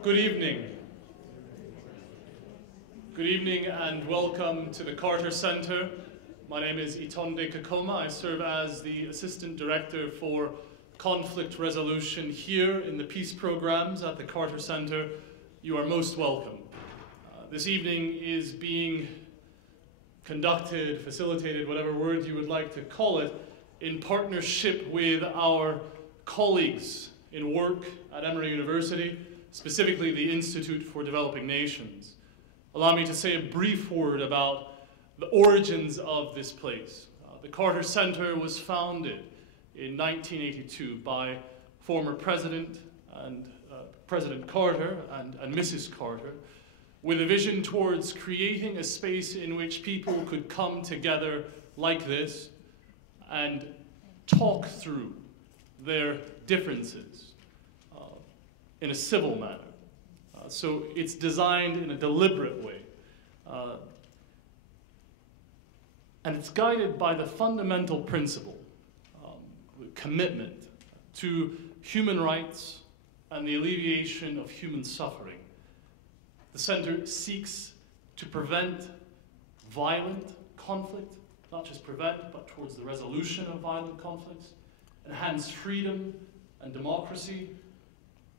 Good evening. Good evening and welcome to the Carter Center. My name is Itonde Kakoma. I serve as the Assistant Director for Conflict Resolution here in the Peace Programs at the Carter Center. You are most welcome. This evening is being conducted, facilitated, whatever word you would like to call it, in partnership with our colleagues in work at Emory University, specifically the Institute for Developing Nations. Allow me to say a brief word about the origins of this place. The Carter Center was founded in 1982 by former President Carter and Mrs. Carter, with a vision towards creating a space in which people could come together like this and talk through their differences in a civil manner. So it's designed in a deliberate way. And it's guided by the fundamental principle, commitment to human rights and the alleviation of human suffering. The center seeks to prevent violent conflict, not just prevent, but towards the resolution of violent conflicts, enhance freedom and democracy,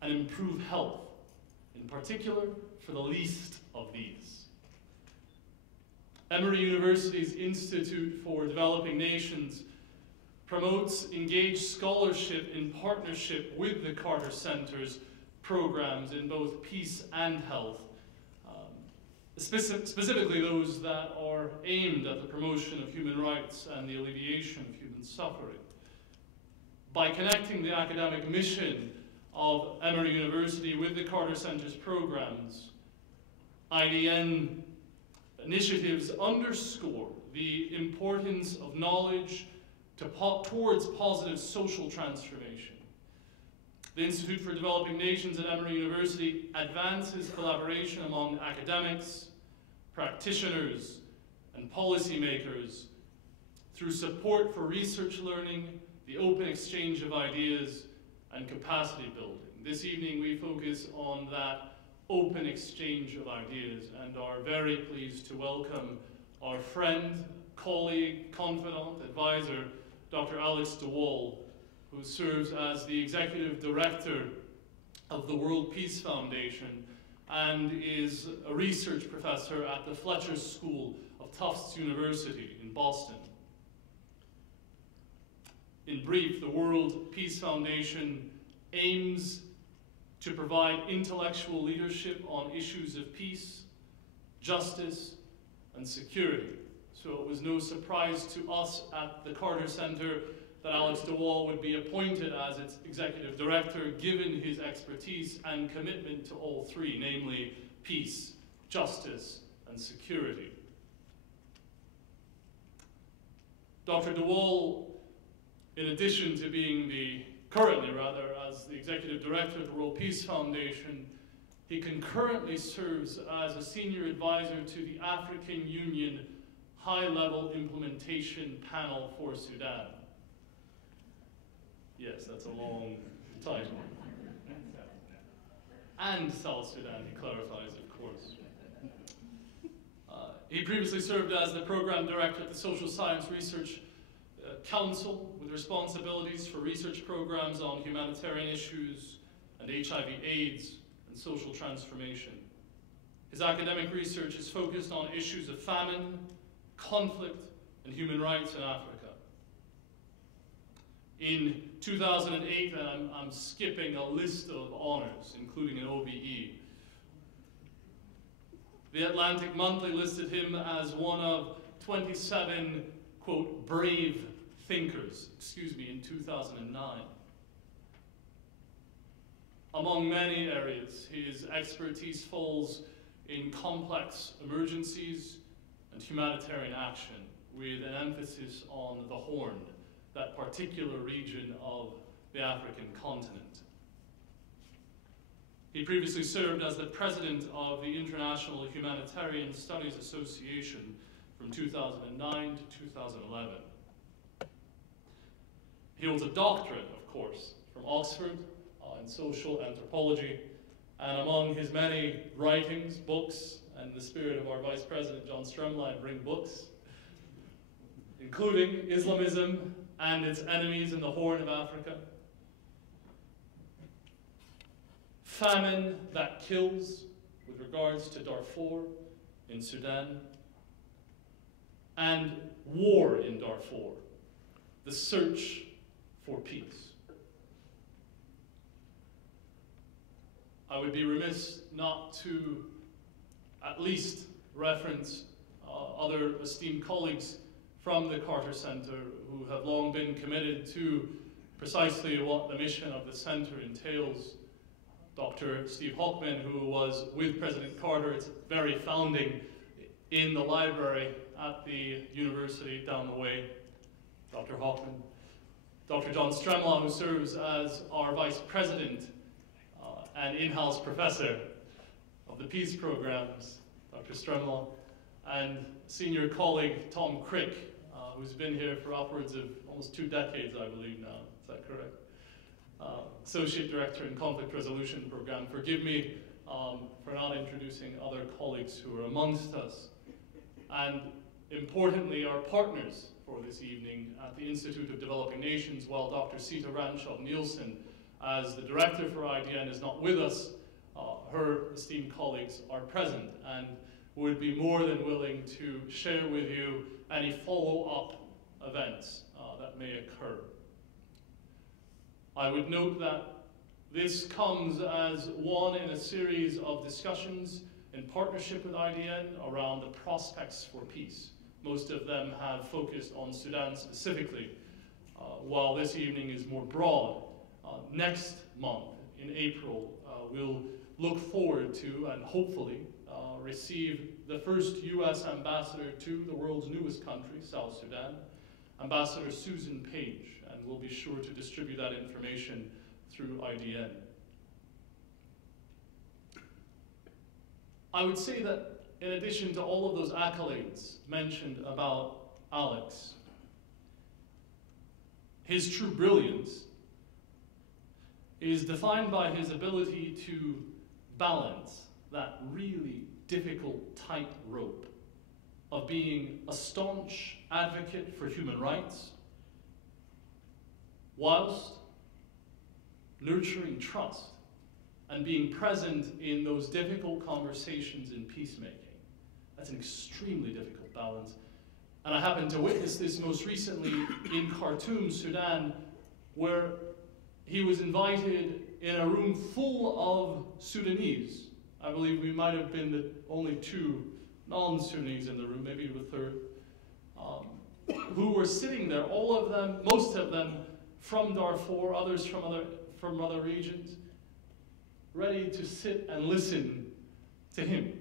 and improve health, in particular for the least of these. Emory University's Institute for Developing Nations promotes engaged scholarship in partnership with the Carter Center's programs in both peace and health, specifically those that are aimed at the promotion of human rights and the alleviation of human suffering. By connecting the academic mission of Emory University with the Carter Center's programs, IDN initiatives underscore the importance of knowledge towards positive social transformation. The Institute for Developing Nations at Emory University advances collaboration among academics, practitioners, and policymakers through support for research learning, the open exchange of ideas, and capacity building. This evening we focus on that open exchange of ideas and are very pleased to welcome our friend, colleague, confidant, advisor, Dr. Alex de Waal, who serves as the Executive Director of the World Peace Foundation and is a research professor at the Fletcher School of Tufts University in Boston. In brief, the World Peace Foundation aims to provide intellectual leadership on issues of peace, justice, and security. So it was no surprise to us at the Carter Center that Alex de Waal would be appointed as its executive director, given his expertise and commitment to all three, namely peace, justice, and security. Dr. de Waal, in addition to being currently as the executive director of the World Peace Foundation, he concurrently serves as a senior advisor to the African Union High-Level Implementation Panel for Sudan. Yes, that's a long title. And South Sudan, he clarifies, of course. He previously served as the program director at the Social Science Research Council, with responsibilities for research programs on humanitarian issues and HIV/AIDS and social transformation. His academic research is focused on issues of famine, conflict, and human rights in Africa. In 2008, and I'm skipping a list of honors, including an OBE, The Atlantic Monthly listed him as one of 27, quote, brave thinkers, in 2009. Among many areas, his expertise falls in complex emergencies and humanitarian action, with an emphasis on the Horn, that particular region of the African continent. He previously served as the president of the International Humanitarian Studies Association from 2009 to 2011. He holds a doctorate, of course, from Oxford in social anthropology And among his many writings, books, and the spirit of our Vice President John Stremla, I bring books, including Islamism and its enemies in the Horn of Africa, Famine That Kills, with regards to Darfur in Sudan, and War in Darfur, The Search for Peace. I would be remiss not to at least reference other esteemed colleagues from the Carter Center who have long been committed to precisely what the mission of the center entails. Dr. Steve Hockman, who was with President Carter at its very founding in the library at the university down the way, Dr. Hockman. Dr. John Stremla, who serves as our vice president and in-house professor of the peace programs, Dr. Stremla, and senior colleague Tom Crick, who's been here for upwards of almost 2 decades, I believe now. Is that correct? Associate Director in Conflict Resolution Program. Forgive me for not introducing other colleagues who are amongst us. And importantly, our partners for this evening at the Institute of Developing Nations, while Dr. Sita Ranshov Nielsen, as the Director for IDN, is not with us, her esteemed colleagues are present and would be more than willing to share with you any follow-up events that may occur. I would note that this comes as one in a series of discussions in partnership with IDN around the prospects for peace. Most of them have focused on Sudan specifically, while this evening is more broad. Next month, in April, we'll look forward to and hopefully receive the first U.S. ambassador to the world's newest country, South Sudan, Ambassador Susan Page, and we'll be sure to distribute that information through IDN. I would say that in addition to all of those accolades mentioned about Alex, his true brilliance is defined by his ability to balance that really difficult tightrope of being a staunch advocate for human rights whilst nurturing trust and being present in those difficult conversations in peacemaking. That's an extremely difficult balance. And I happened to witness this most recently in Khartoum, Sudan, where he was invited in a room full of Sudanese. I believe we might have been the only 2 non-Sunnis in the room, maybe the third, who were sitting there, all of them, most of them from Darfur, others from other regions, ready to sit and listen to him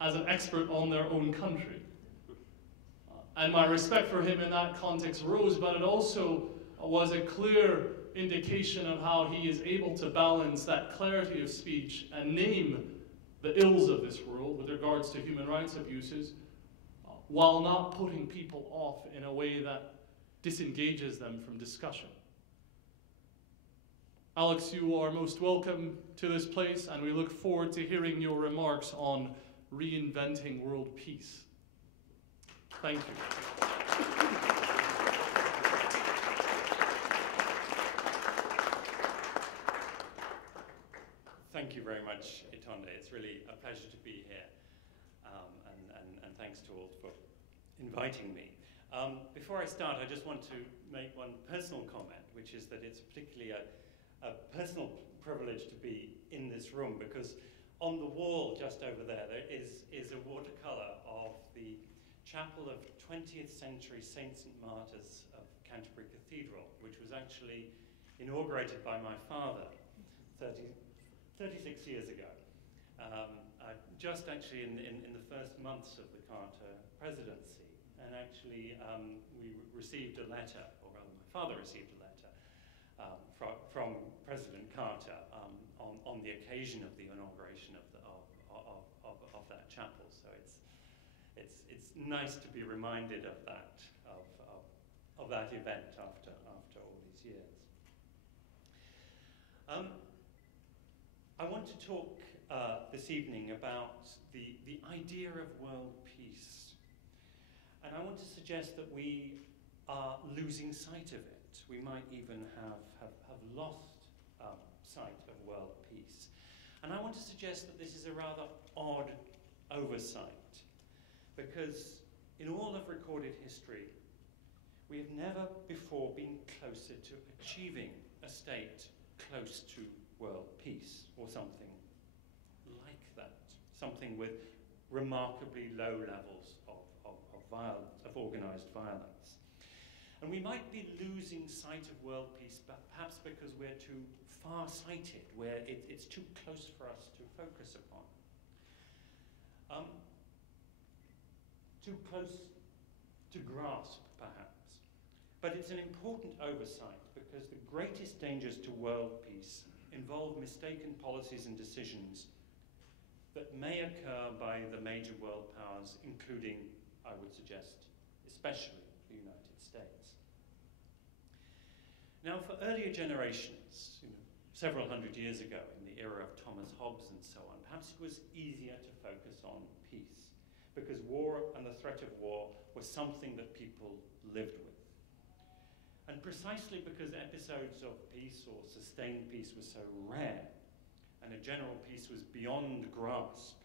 as an expert on their own country. And my respect for him in that context rose, but it also was a clear indication of how he is able to balance that clarity of speech and name the ills of this world with regards to human rights abuses, while not putting people off in a way that disengages them from discussion. Alex, you are most welcome to this place, and we look forward to hearing your remarks on reinventing world peace. Thank you. Thank you very much, Itonde. It's really a pleasure to be here, and thanks to all for inviting me. Before I start, I just want to make one personal comment, which is that it's particularly a personal privilege to be in this room, because on the wall just over there is a watercolor of the chapel of 20th century Saints and Martyrs of Canterbury Cathedral, which was actually inaugurated by my father 36 years ago, just actually in the first months of the Carter presidency. And actually we received a letter, or rather my father received a letter from President Carter on the occasion of the inauguration of that chapel. So it's nice to be reminded of that event after all these years. I want to talk this evening about the idea of world peace. And I want to suggest that we are losing sight of it. We might even have lost sight of world peace. And I want to suggest that this is a rather odd oversight, because in all of recorded history, we have never before been closer to achieving a state close to world peace, or something like that, something with remarkably low levels of violence, of organized violence. And we might be losing sight of world peace, but perhaps because we're too far-sighted, where it's too close for us to focus upon. Too close to grasp, perhaps. But it's an important oversight, because the greatest dangers to world peace involve mistaken policies and decisions that may occur by the major world powers, including, I would suggest, especially the United States. Now, for earlier generations, several hundred years ago, in the era of Thomas Hobbes and so on, perhaps it was easier to focus on peace, because war and the threat of war was something that people lived with. And precisely because episodes of peace or sustained peace were so rare, and a general peace was beyond grasp,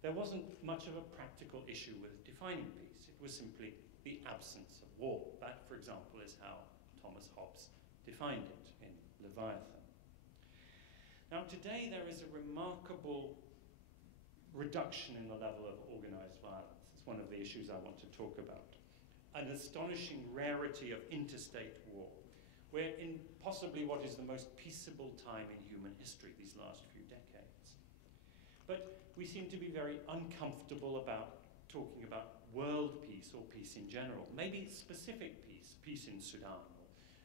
there wasn't much of a practical issue with defining peace. It was simply the absence of war. That, for example, is how Thomas Hobbes defined it in Leviathan. Now, today there is a remarkable reduction in the level of organized violence. It's one of the issues I want to talk about. An astonishing rarity of interstate war. We're in possibly what is the most peaceable time in human history these last few decades. But we seem to be very uncomfortable about talking about world peace or peace in general. Maybe specific peace, peace in Sudan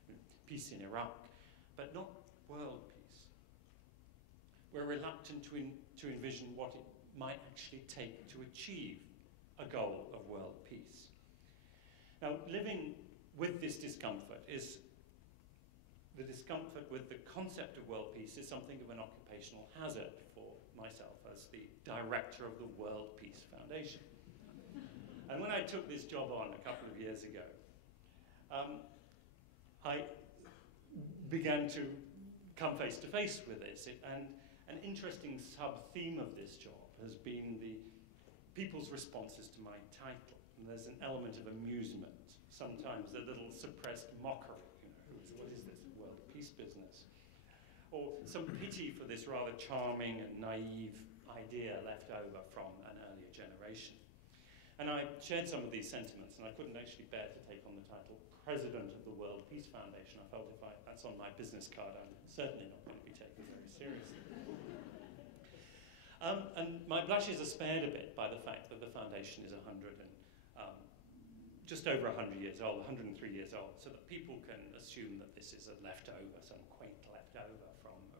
or peace in Iraq, but not world peace. We're reluctant to envision what it might actually take to achieve a goal of world peace. Now, living with this discomfort is the discomfort with the concept of world peace is something of an occupational hazard for myself as the director of the World Peace Foundation. And when I took this job on a couple of years ago, I began to come face to face with this. And an interesting sub-theme of this job has been the people's responses to my title. And there's an element of amusement, sometimes a little suppressed mockery. What is this world peace business? Or some pity for this rather charming and naive idea left over from an earlier generation. And I shared some of these sentiments, and I couldn't actually bear to take on the title President of the World Peace Foundation. I felt if that's on my business card, I'm certainly not going to be taken very seriously. And my blushes are spared a bit by the fact that the foundation is just over 100 years old, 103 years old, so that people can assume that this is a leftover, some quaint leftover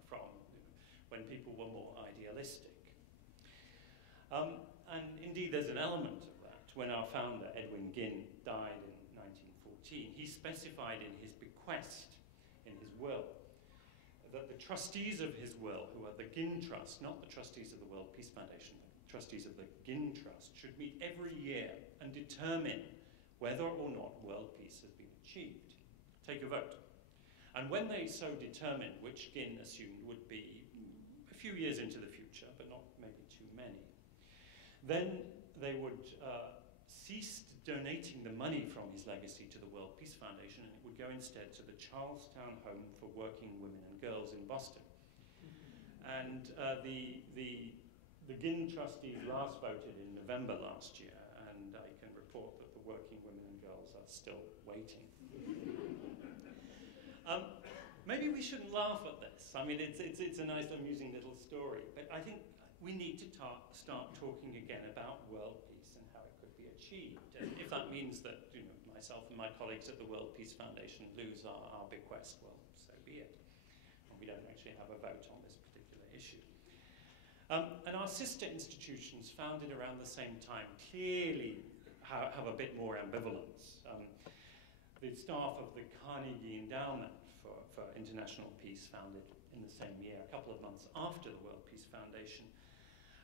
from when people were more idealistic. And indeed, there's an element of that. When our founder, Edwin Ginn, died in 1914, he specified in his bequest, in his will, that the trustees of his will, who are the Ginn Trust, not the trustees of the World Peace Foundation, the trustees of the Ginn Trust, should meet every year and determine whether or not world peace has been achieved. Take a vote. And when they so determined, which Ginn assumed would be a few years into the future, but not maybe too many, then they would cease donating the money from his legacy to the World Peace Foundation, and it would go instead to the Charlestown Home for Working Women and Girls in Boston. And the Ginn trustees last voted in November last year, and I can report that the working women and girls are still waiting. Maybe we shouldn't laugh at this. I mean, it's a nice, amusing little story, but I think we need to start talking again about world peace and how it could be achieved. And if that means that myself and my colleagues at the World Peace Foundation lose our bequest, well, so be it. And we don't actually have a vote on this particular issue. And our sister institutions, founded around the same time, clearly have a bit more ambivalence. The staff of the Carnegie Endowment for International Peace, founded in the same year, a couple of months after the World Peace Foundation,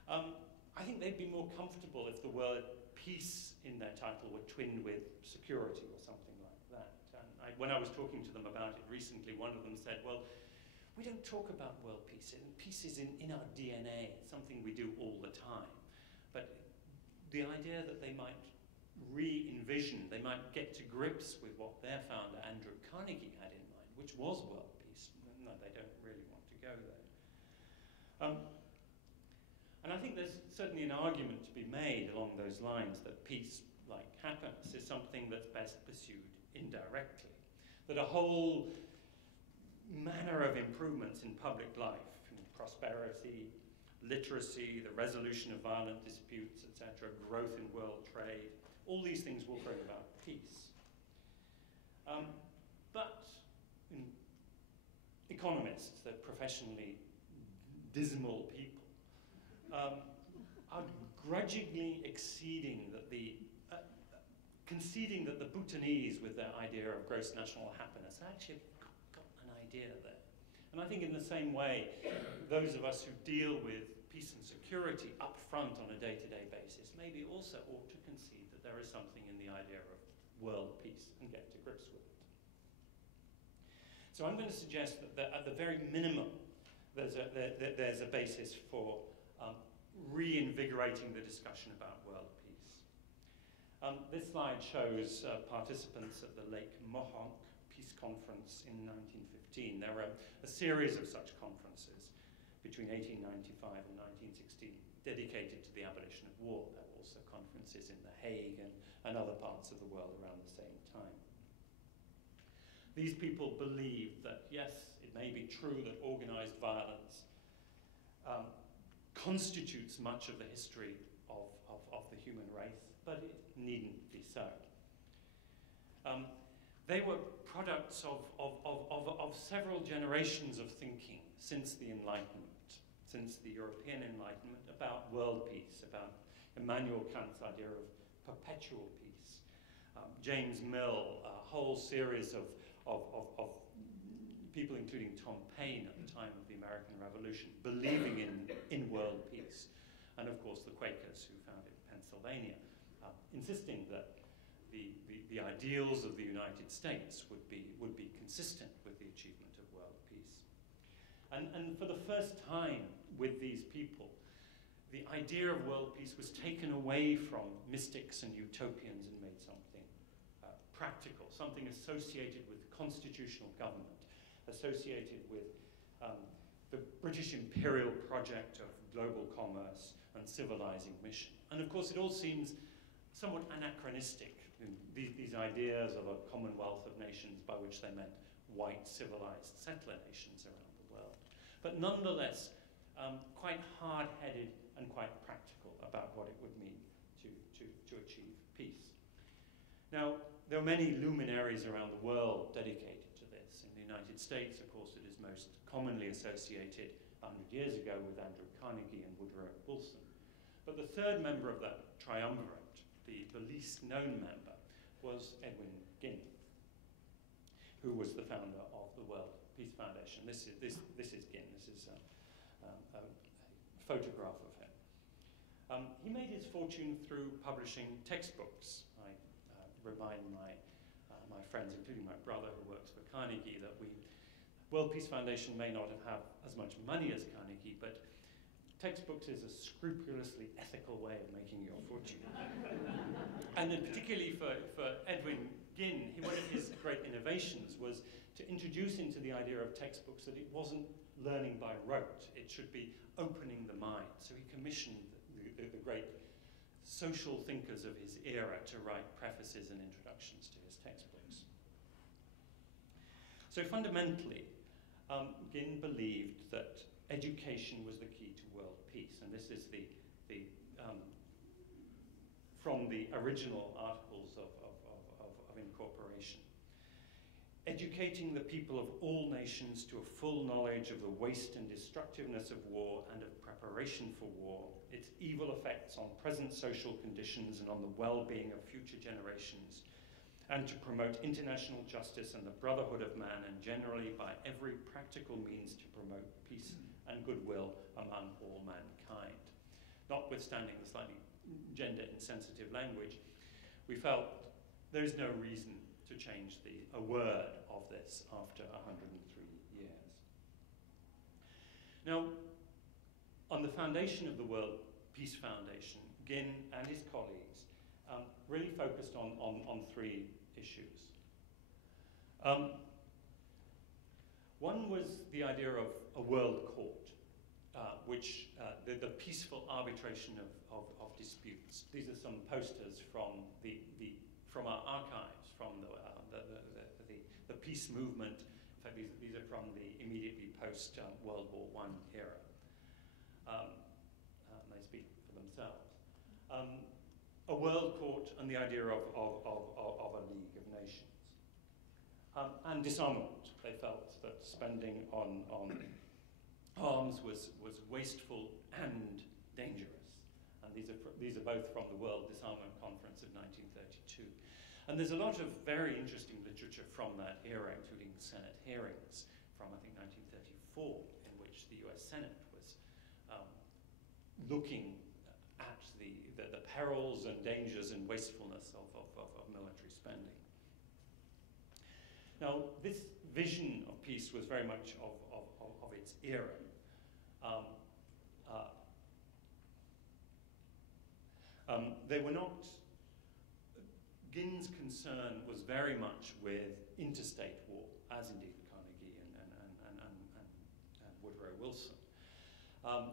I think they'd be more comfortable if the word peace in their title were twinned with security or something like that. And when I was talking to them about it recently, one of them said, well, we don't talk about world peace. Peace is in our DNA. It's something we do all the time. But the idea that they might re-envision, they might get to grips with what their founder, Andrew Carnegie, had in mind, which was world peace. No, they don't really want to go there. And I think there's certainly an argument to be made along those lines that peace, like happiness, is something that's best pursued indirectly. That a whole manner of improvements in public life, prosperity, literacy, the resolution of violent disputes, etc., growth in world trade, all these things will bring about peace. But economists, they're professionally dismal people, are grudgingly conceding that the Bhutanese, with their idea of gross national happiness, actually got an idea there. And I think in the same way, those of us who deal with peace and security up front on a day-to-day basis maybe also ought to concede that there is something in the idea of world peace and get to grips with it. So I'm going to suggest that at the very minimum, there's a basis for reinvigorating the discussion about world peace. This slide shows participants at the Lake Mohonk Peace Conference in 1915. There were a series of such conferences between 1895 and 1916 dedicated to the abolition of war. There were also conferences in The Hague and other parts of the world around the same time. These people believed that, yes, it may be true that organized violence constitutes much of the history of the human race, but it needn't be so. They were products of several generations of thinking since the Enlightenment, since the European Enlightenment, about world peace, about Immanuel Kant's idea of perpetual peace. James Mill, a whole series of people, including Tom Paine at the time of the American Revolution, believing in world peace. And of course the Quakers who founded Pennsylvania, insisting that the ideals of the United States would be consistent with the achievement of world peace. And for the first time with these people, the idea of world peace was taken away from mystics and utopians and made something practical, something associated with constitutional government, associated with the British imperial project of global commerce and civilizing mission. And of course it all seems somewhat anachronistic, these ideas of a commonwealth of nations, by which they meant white civilized settler nations around the world. But nonetheless, quite hard-headed and quite practical about what it would mean to achieve peace. Now, there are many luminaries around the world dedicated to this. In the United States, of course, it is most commonly associated 100 years ago with Andrew Carnegie and Woodrow Wilson. But the third member of that triumvirate, the least known member, was Edwin Ginn, who was the founder of the World Peace Foundation. This is Ginn. This is a photograph of him. He made his fortune through publishing textbooks. I remind my friends, including my brother who works for Carnegie, that World Peace Foundation may not have as much money as Carnegie, but textbooks is a scrupulously ethical way of making your fortune. And then particularly for Edwin Ginn, one of his great innovations was to introduce into the idea of textbooks that it wasn't learning by rote, it should be opening the mind. So he commissioned the great social thinkers of his era to write prefaces and introductions to his textbooks. So fundamentally, Ginn believed that education was the key to world peace, and this is from the original articles of incorporation. Educating the people of all nations to a full knowledge of the waste and destructiveness of war and of preparation for war, its evil effects on present social conditions and on the well-being of future generations, and to promote international justice and the brotherhood of man, and generally by every practical means to promote peace and goodwill among all mankind. notwithstanding the slightly gender-insensitive language, we felt there is no reason to change a word of this after 103 years. Now, on the foundation of the World Peace Foundation, Ginn and his colleagues really focused on three issues. One was the idea of a world court, which the peaceful arbitration of disputes. These are some posters from from our archives, from the peace movement. In fact, these are from the immediately post World War I era. They speak for themselves. A world court and the idea of a League of Nations. And disarmament. They felt that spending on arms was wasteful and dangerous. And these are both from the World Disarmament Conference of 1932. And there's a lot of very interesting literature from that era, including Senate hearings from, I think, 1934, in which the US Senate was looking at the perils and dangers and wastefulness of military spending. Now, this vision of peace was very much of its era. They were not. Ginn's concern was very much with interstate war, as indeed Carnegie and Woodrow Wilson.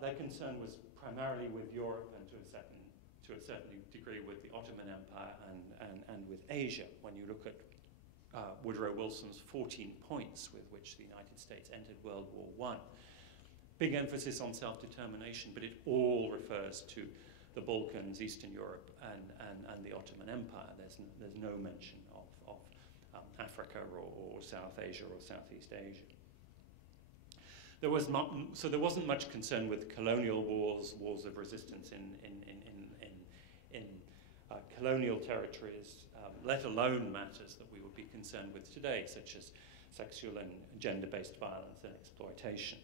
Their concern was primarily with Europe and to a certain degree with the Ottoman Empire and with Asia. When you look at Woodrow Wilson's 14 points with which the United States entered World War I, big emphasis on self-determination, but it all refers to the Balkans, Eastern Europe, and the Ottoman Empire. There's no mention of Africa or South Asia or Southeast Asia. So there wasn't much concern with colonial wars of resistance in colonial territories, let alone matters that we would be concerned with today, such as sexual and gender-based violence and exploitation.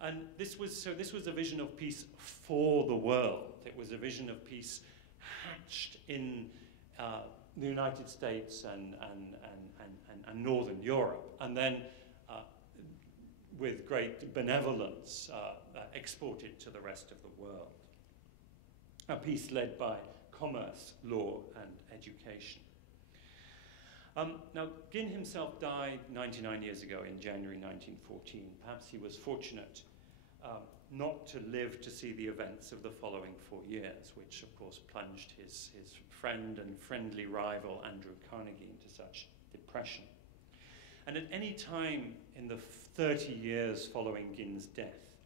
And this was a vision of peace for the world. It was a vision of peace hatched in the United States and Northern Europe, and then with great benevolence exported to the rest of the world. A peace led by commerce, law, and education. Now, Ginn himself died 99 years ago in January 1914. Perhaps he was fortunate not to live to see the events of the following 4 years, which of course plunged his friend and friendly rival Andrew Carnegie into such depression. And at any time in the 30 years following Ginn's death,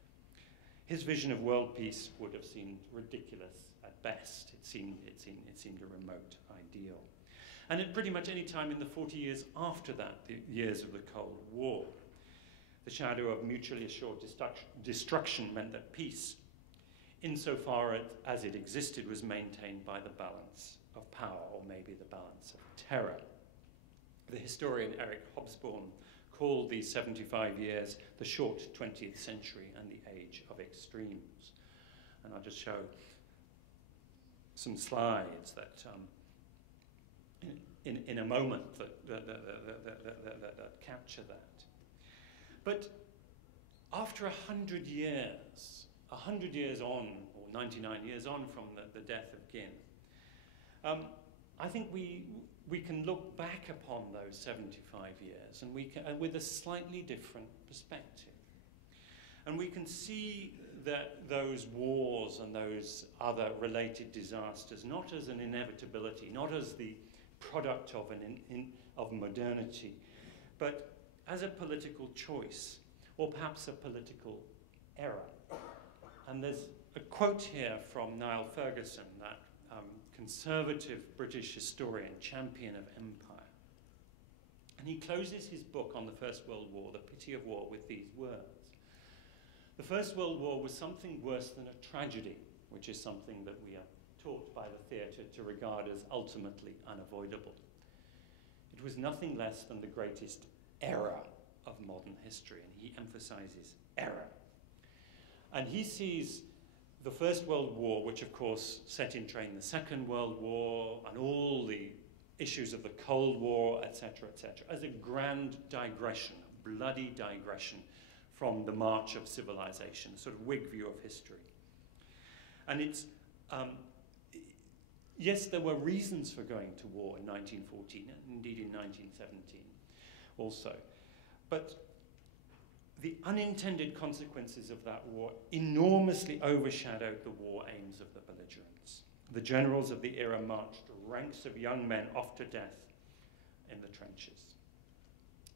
his vision of world peace would have seemed ridiculous at best. It seemed a remote ideal. And at pretty much any time in the 40 years after that, the years of the Cold War, the shadow of mutually assured destruction meant that peace, insofar as it existed, was maintained by the balance of power, or maybe the balance of terror. The historian Eric Hobsbawm called these 75 years the short 20th century and the age of extremes. And I'll just show some slides that in a moment that capture that. But after 100 years on, or 99 years on from the death of Ginn, I think we can look back upon those 75 years and with a slightly different perspective. And we can see that those wars and those other related disasters, not as an inevitability, not as the product of modernity, but as a political choice, or perhaps a political error. And there's a quote here from Niall Ferguson, that conservative British historian, champion of empire. And he closes his book on the First World War, The Pity of War, with these words. The First World War was something worse than a tragedy, which is something that we are taught by the theatre to regard as ultimately unavoidable. It was nothing less than the greatest error of modern history, and he emphasizes error. And he sees the First World War, which of course set in train the Second World War and all the issues of the Cold War, etc., as a grand digression, a bloody digression from the march of civilization, a sort of Whig view of history. And it's, yes, there were reasons for going to war in 1914, and indeed in 1917 also, but the unintended consequences of that war enormously overshadowed the war aims of the belligerents. The generals of the era marched ranks of young men off to death in the trenches.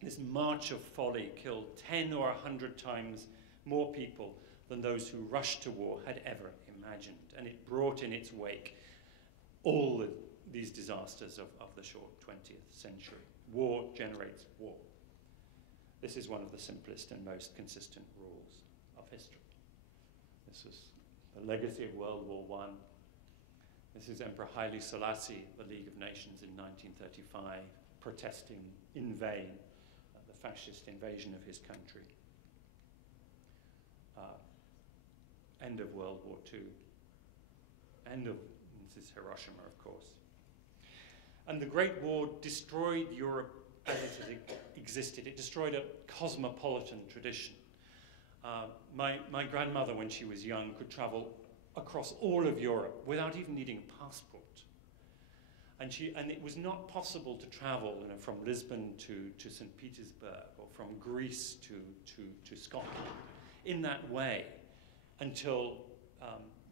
This march of folly killed 10 or 100 times more people than those who rushed to war had ever imagined, and it brought in its wake all these disasters of the short 20th century. War generates war. This is one of the simplest and most consistent rules of history. This is the legacy of World War I. This is Emperor Haile Selassie, the League of Nations in 1935, protesting in vain at the fascist invasion of his country. End of World War II. This is Hiroshima, of course. And the Great War destroyed Europe as it had existed. It destroyed a cosmopolitan tradition. My grandmother, when she was young, could travel across all of Europe without even needing a passport. And it was not possible to travel, from Lisbon to St. Petersburg, or from Greece to Scotland in that way until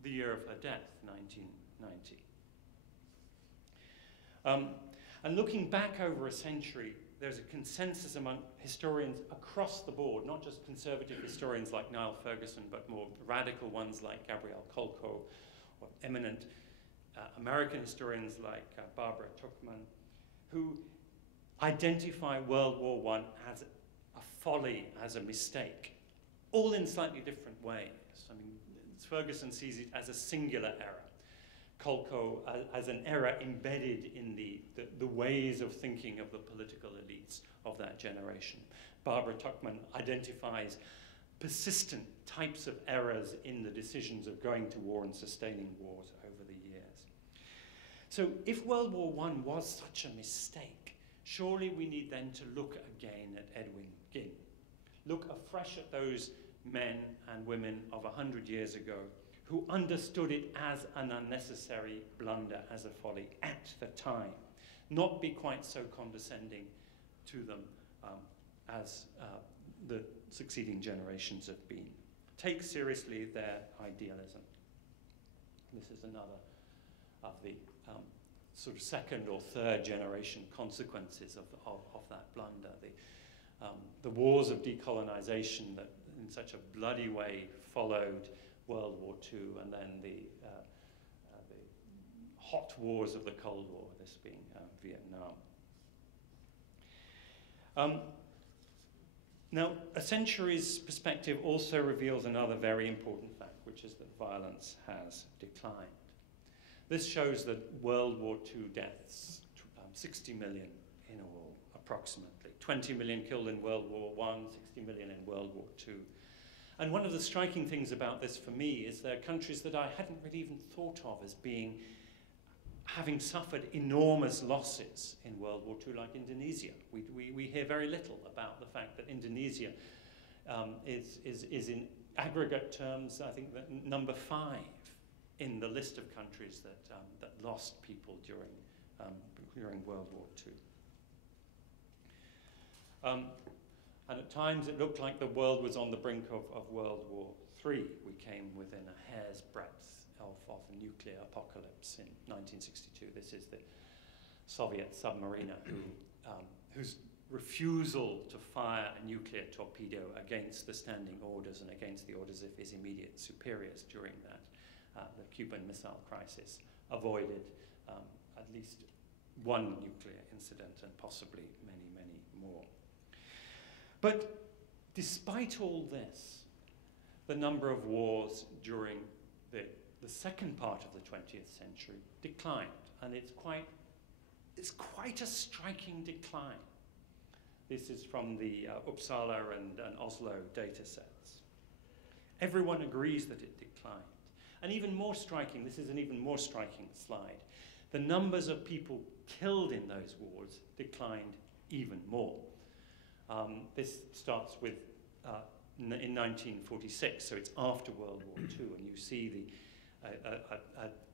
the year of her death, 1990. And looking back over a century, there's a consensus among historians across the board, not just conservative historians like Niall Ferguson, but more radical ones like Gabrielle Kolko, or eminent American historians like Barbara Tuchman, who identify World War I as a folly, as a mistake, all in slightly different ways. I mean, Ferguson sees it as a singular error. Kolko as an error embedded in the ways of thinking of the political elites of that generation. Barbara Tuchman identifies persistent types of errors in the decisions of going to war and sustaining wars over the years. So if World War I was such a mistake, surely we need then to look again at Edwin Ginn. Look afresh at those men and women of 100 years ago who understood it as an unnecessary blunder, as a folly at the time, not be quite so condescending to them as the succeeding generations have been. Take seriously their idealism. This is another of the sort of second or third generation consequences of that blunder. The wars of decolonization that in such a bloody way followed World War II, and then the hot wars of the Cold War, this being Vietnam. Now, a century's perspective also reveals another very important fact, which is that violence has declined. This shows that World War II deaths, 60 million in all, approximately. 20 million killed in World War I, 60 million in World War II. And one of the striking things about this for me is there are countries that I hadn't really even thought of as having suffered enormous losses in World War II, like Indonesia. We hear very little about the fact that Indonesia is in aggregate terms, I think, number 5 in the list of countries that lost people during World War II. And at times it looked like the world was on the brink of World War III. We came within a hair's breadth of a nuclear apocalypse in 1962. This is the Soviet submariner whose refusal to fire a nuclear torpedo against the standing orders and against the orders of his immediate superiors during the Cuban Missile Crisis avoided at least one nuclear incident and possibly many, many more. But despite all this, the number of wars during the second part of the 20th century declined, and it's quite a striking decline. This is from the Uppsala and Oslo data sets. Everyone agrees that it declined. And even more striking, this is an even more striking slide, the numbers of people killed in those wars declined even more. This starts with in 1946, so it's after World War II, and you see the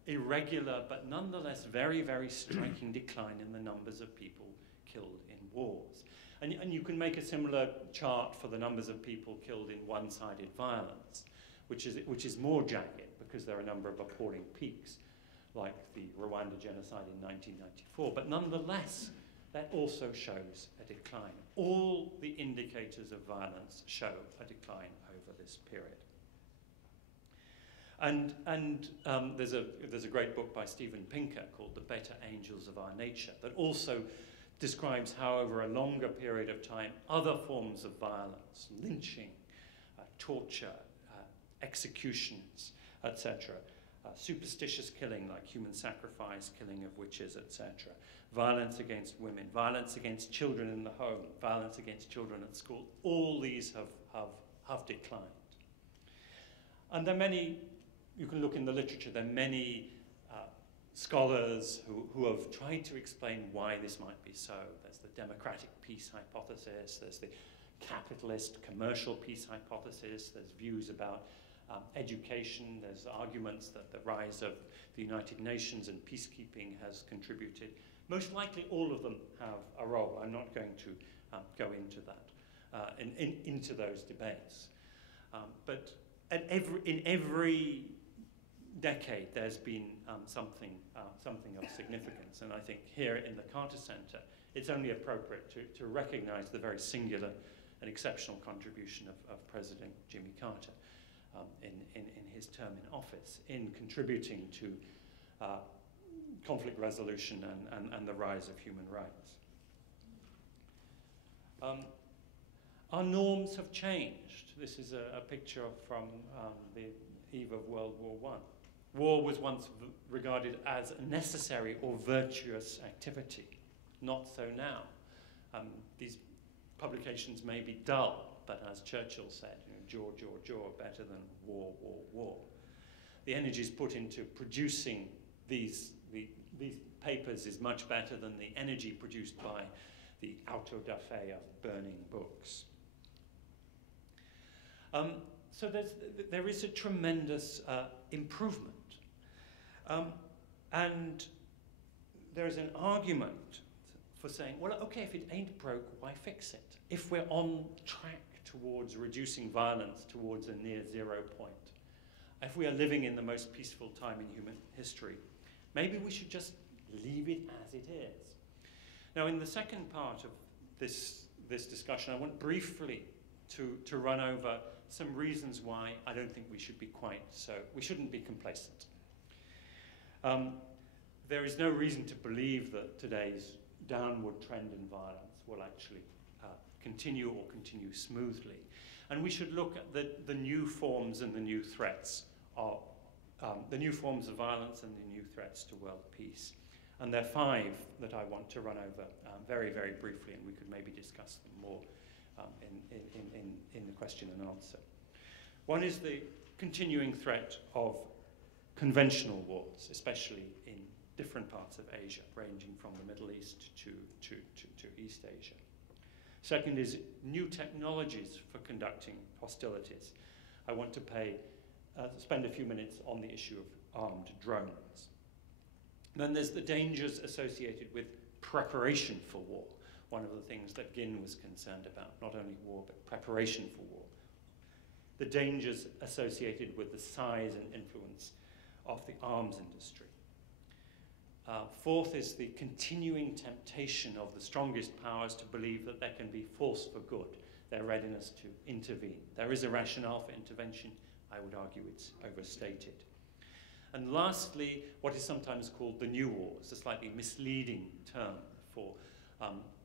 irregular but nonetheless very, very striking decline in the numbers of people killed in wars. And you can make a similar chart for the numbers of people killed in one-sided violence, which is more jagged because there are a number of appalling peaks, like the Rwanda genocide in 1994. But nonetheless, that also shows a decline. All the indicators of violence show a decline over this period. And there's a great book by Steven Pinker called The Better Angels of Our Nature that also describes how over a longer period of time other forms of violence, lynching, torture, executions, etc., superstitious killing like human sacrifice, killing of witches, etc., violence against women, violence against children in the home, violence against children at school, all these have declined. And there are many, you can look in the literature, there are many scholars who have tried to explain why this might be so. There's the democratic peace hypothesis, there's the capitalist commercial peace hypothesis, there's views about education, there's arguments that the rise of the United Nations and peacekeeping has contributed. Most likely all of them have a role. I'm not going to go into that, into those debates. But in every decade there's been something of significance, and I think here in the Carter Center it's only appropriate to recognize the very singular and exceptional contribution of President Jimmy Carter in his term in office, in contributing to conflict resolution and the rise of human rights. Our norms have changed. This is a picture from the eve of World War I. War was once regarded as a necessary or virtuous activity. Not so now. These publications may be dull, but as Churchill said, jaw, better than war. The energies put into producing these papers is much better than the energy produced by the auto da fe of burning books. So there is a tremendous improvement. And there's an argument for saying, well, okay, if it ain't broke, why fix it? If we're on track towards reducing violence towards a near zero point, if we are living in the most peaceful time in human history, maybe we should just leave it as it is. Now, in the second part of this discussion, I want briefly to run over some reasons why I don't think we should be we shouldn't be complacent. There is no reason to believe that today's downward trend in violence will actually continue smoothly. And we should look at the new forms and the new threats of the new forms of violence and the new threats to world peace. And there are 5 that I want to run over very, very briefly, and we could maybe discuss them more in the question and answer. One is the continuing threat of conventional wars, especially in different parts of Asia, ranging from the Middle East to East Asia. Second is new technologies for conducting hostilities. I want to spend a few minutes on the issue of armed drones. Then there's the dangers associated with preparation for war, one of the things that Ginn was concerned about, not only war, but preparation for war. The dangers associated with the size and influence of the arms industry. Fourth is the continuing temptation of the strongest powers to believe that there can be force for good, their readiness to intervene. There is a rationale for intervention. I would argue it's overstated. And lastly, what is sometimes called the new wars, a slightly misleading term for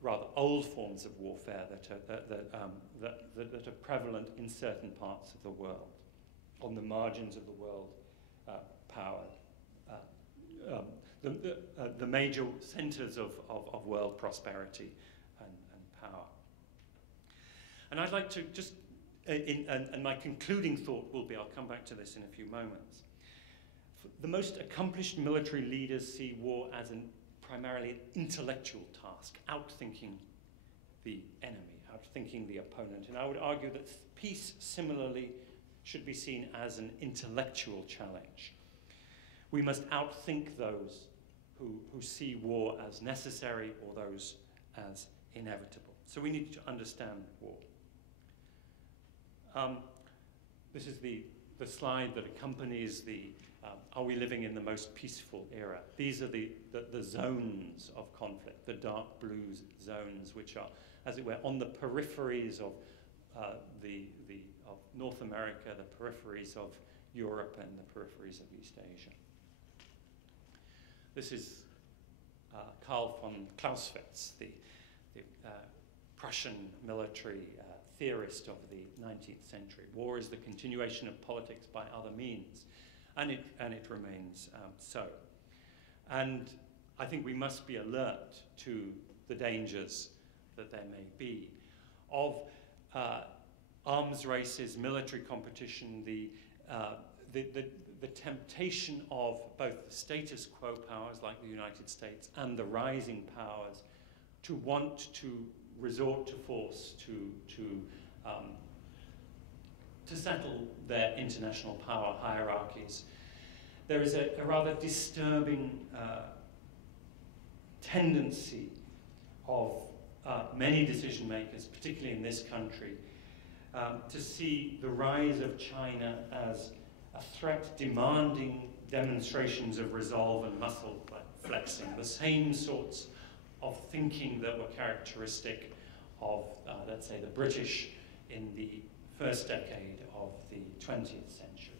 rather old forms of warfare that are prevalent in certain parts of the world, on the margins of the world power. The major centers of world prosperity and power. And I'd like to just, and my concluding thought will be, I'll come back to this in a few moments, The most accomplished military leaders see war as primarily an intellectual task, outthinking the enemy, outthinking the opponent. And I would argue that peace similarly should be seen as an intellectual challenge. We must outthink those who see war as necessary or those as inevitable. So we need to understand war. This is the slide that accompanies the are we living in the most peaceful era? These are the zones of conflict, the dark blue zones, which are, as it were, on the peripheries of of North America, the peripheries of Europe, and the peripheries of East Asia. This is Karl von Clausewitz, the Prussian military theorist of the 19th century. War is the continuation of politics by other means, and it remains so. And I think we must be alert to the dangers that there may be of arms races, military competition, the temptation of both the status quo powers like the United States and the rising powers to want to resort to force to settle their international power hierarchies. There is a rather disturbing tendency of many decision makers, particularly in this country, to see the rise of China as a threat demanding demonstrations of resolve and muscle flexing, the same sorts of thinking that were characteristic of, let's say, the British in the first decade of the 20th century.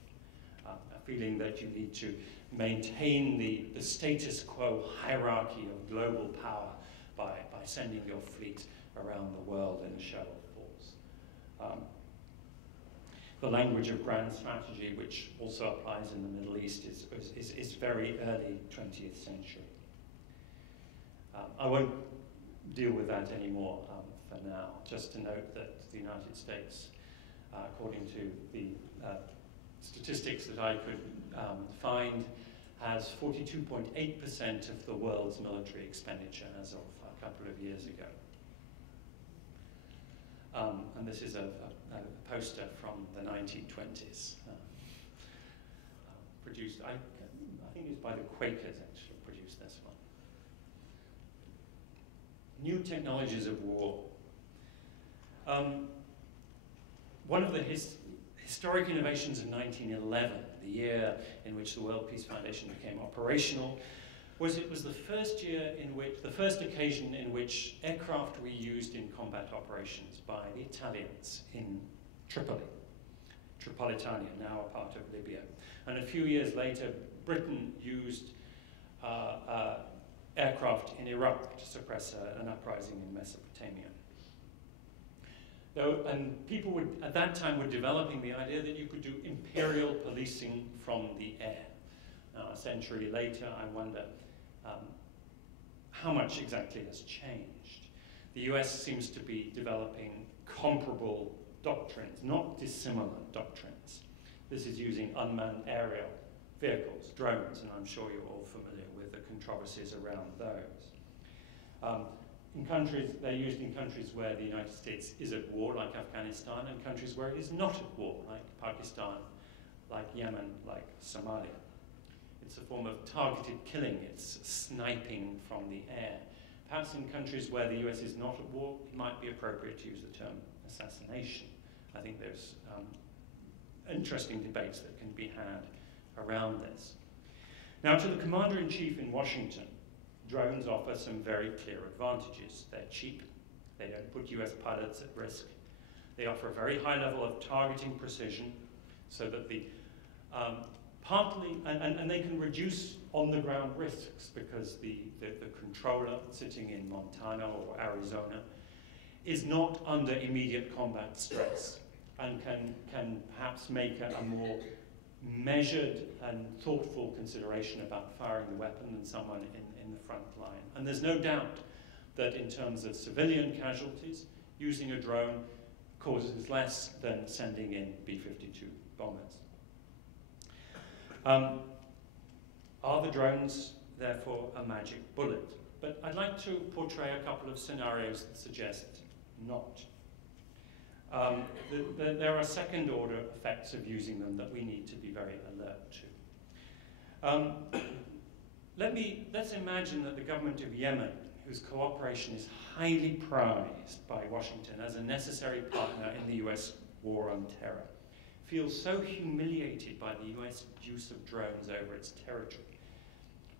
A feeling that you need to maintain the status quo hierarchy of global power by sending your fleet around the world in a show of force. The language of grand strategy, which also applies in the Middle East, is very early 20th century. I won't deal with that anymore for now, just to note that the United States, according to the statistics that I could find, has 42.8% of the world's military expenditure as of a couple of years ago. And this is a poster from the 1920s, produced, I think it's by the Quakers actually produced this one. New technologies of war. One of the historic innovations of 1911, the year in which the World Peace Foundation became operational, was it was the first occasion in which aircraft were used in combat operations by the Italians in Tripoli, Tripolitania, now a part of Libya. And a few years later, Britain used aircraft in Iraq to suppress an uprising in Mesopotamia. And people at that time were developing the idea that you could do imperial policing from the air. Now, a century later, I wonder how much exactly has changed. The US seems to be developing comparable doctrines, not dissimilar doctrines. This is using unmanned aerial vehicles, drones, and I'm sure you're all familiar with the controversies around those. They're used in countries where the United States is at war, like Afghanistan, and countries where it is not at war, like Pakistan, like Yemen, like Somalia. It's a form of targeted killing. It's sniping from the air. Perhaps in countries where the US is not at war, it might be appropriate to use the term assassination. I think there's interesting debates that can be had around this. Now, to the Commander-in-Chief in Washington, drones offer some very clear advantages. They're cheap. They don't put US pilots at risk. They offer a very high level of targeting precision so that and they can reduce on-the-ground risks because the controller sitting in Montana or Arizona is not under immediate combat stress and can perhaps make a more measured and thoughtful consideration about firing the weapon than someone in the front line. And there's no doubt that in terms of civilian casualties, using a drone causes less than sending in B-52 bombers. Are the drones, therefore, a magic bullet? But I'd like to portray a couple of scenarios that suggest not. There are second-order effects of using them that we need to be very alert to. Let's imagine that the government of Yemen, whose cooperation is highly prized by Washington as a necessary partner in the US war on terror, feels so humiliated by the US use of drones over its territory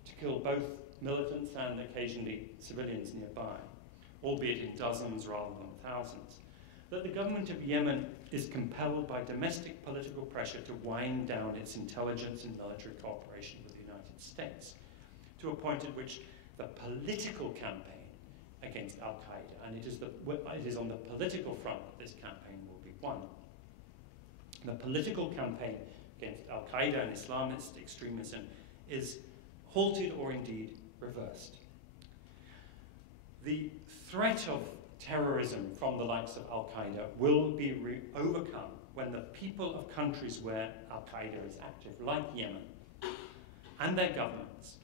to kill both militants and occasionally civilians nearby, albeit in dozens rather than thousands, that the government of Yemen is compelled by domestic political pressure to wind down its intelligence and military cooperation with the United States, to a point at which the political campaign against al-Qaeda, and it is on the political front that this campaign will be won. The political campaign against al-Qaeda and Islamist extremism is halted or indeed reversed. The threat of terrorism from the likes of al-Qaeda will be overcome when the people of countries where al-Qaeda is active, like Yemen, and their governments,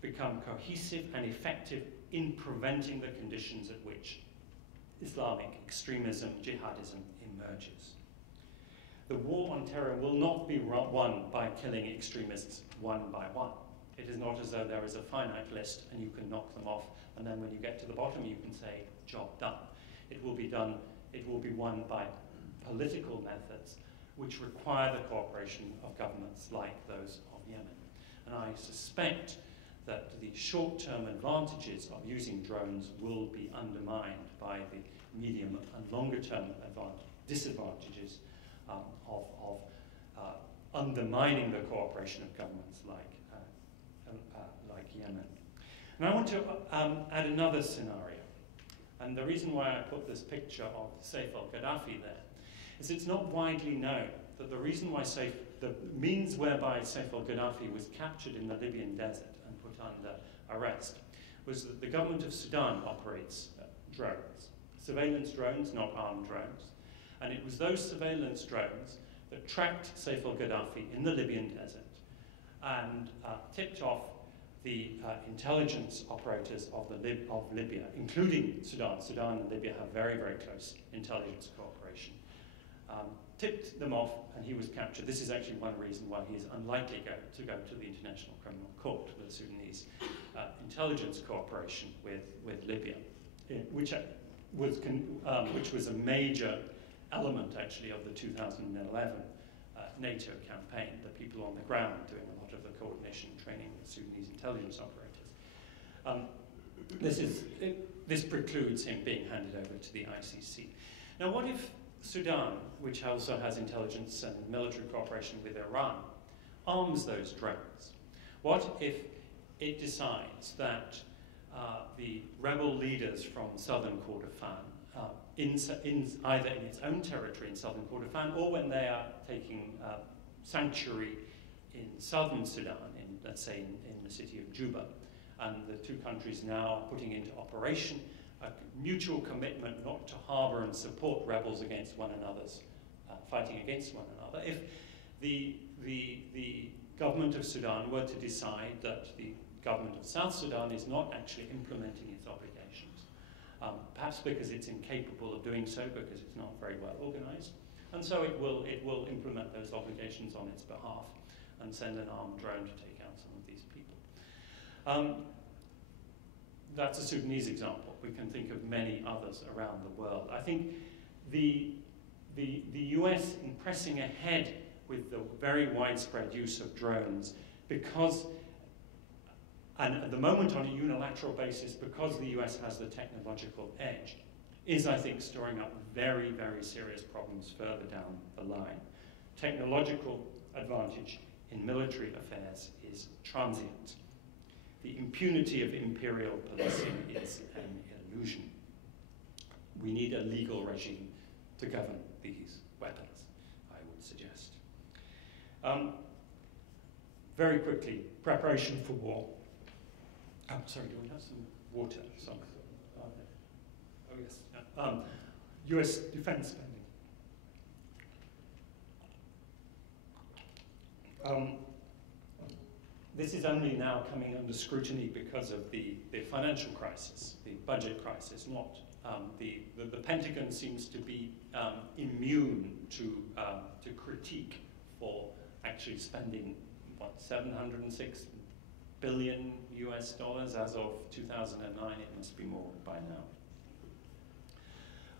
become cohesive and effective in preventing the conditions at which Islamic extremism, jihadism, emerges. The war on terror will not be won by killing extremists one by one. It is not as though there is a finite list and you can knock them off, and then when you get to the bottom you can say, job done. It will be won by political methods which require the cooperation of governments like those of Yemen. And I suspect that the short-term advantages of using drones will be undermined by the medium and longer-term disadvantages of undermining the cooperation of governments like Yemen. And I want to add another scenario. And the reason why I put this picture of Saif al-Gaddafi there is it's not widely known that the reason why the means whereby Saif al-Gaddafi was captured in the Libyan desert and put under arrest was that the government of Sudan operates drones, surveillance drones, not armed drones. And it was those surveillance drones that tracked Saif al-Gaddafi in the Libyan desert and tipped off the intelligence operators of Libya, including Sudan. Sudan and Libya have very, very close intelligence cooperation. Tipped them off, and he was captured. This is actually one reason why he is unlikely to go to the International Criminal Court with Sudanese intelligence cooperation with Libya, which was a major element, actually, of the 2011 NATO campaign, the people on the ground doing a lot of the coordination and training with Sudanese intelligence operators. This precludes him being handed over to the ICC. Now, what if Sudan, which also has intelligence and military cooperation with Iran, arms those drones? What if it decides that the rebel leaders from southern Kordofan, either in its own territory in southern Kordofan or when they are taking sanctuary in southern Sudan, let's say in the city of Juba, and the two countries now are putting into operation a mutual commitment not to harbour and support rebels against one another's, fighting against one another. If the government of Sudan were to decide that the government of South Sudan is not actually implementing its obligations, perhaps because it's incapable of doing so, because it's not very well organised, and so it will implement those obligations on its behalf and send an armed drone to take out some of these people. That's a Sudanese example. We can think of many others around the world. I think the US in pressing ahead with the very widespread use of drones because, and at the moment on a unilateral basis, because the US has the technological edge, is, I think, storing up very, very serious problems further down the line. Technological advantage in military affairs is transient. The impunity of imperial policing is an illusion. We need a legal regime to govern these weapons, I would suggest. Very quickly, preparation for war. Oh, sorry, do we have some water? Oh, yes. US defense spending. this is only now coming under scrutiny because of the financial crisis, the budget crisis, not the Pentagon seems to be immune to critique for actually spending, what, 706 billion US dollars as of 2009. It must be more by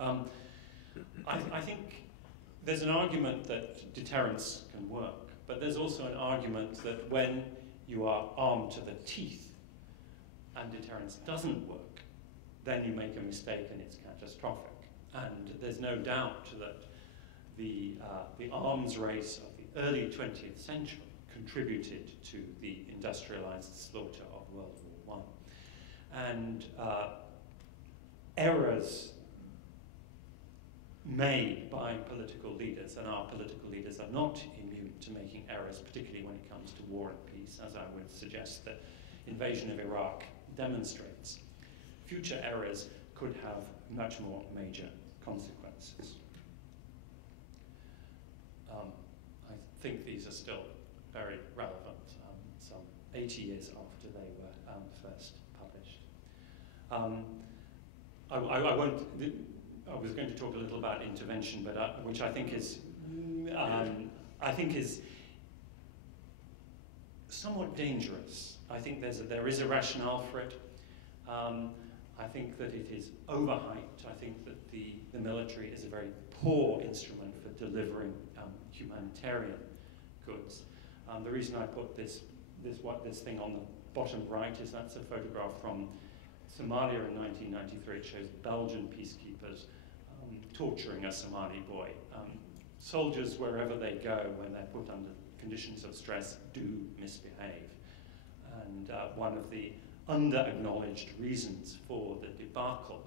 now. I think there's an argument that deterrence can work, but there's also an argument that when you are armed to the teeth and deterrence doesn't work, then you make a mistake and it's catastrophic. And there's no doubt that the arms race of the early 20th century contributed to the industrialized slaughter of World War I. And errors made by political leaders, and our political leaders are not immune to making errors, particularly when it comes to war and peace, as I would suggest the invasion of Iraq demonstrates. Future errors could have much more major consequences. I think these are still very relevant, some 80 years after they were first published. I was going to talk a little about intervention, but which I think is somewhat dangerous. I think there is a rationale for it. I think that it is overhyped. I think that the military is a very poor instrument for delivering humanitarian goods. The reason I put this thing on the bottom right is that's a photograph from Somalia in 1993. It shows Belgian peacekeepers torturing a Somali boy. Soldiers, wherever they go, when they're put under conditions of stress, do misbehave. And one of the under-acknowledged reasons for the debacle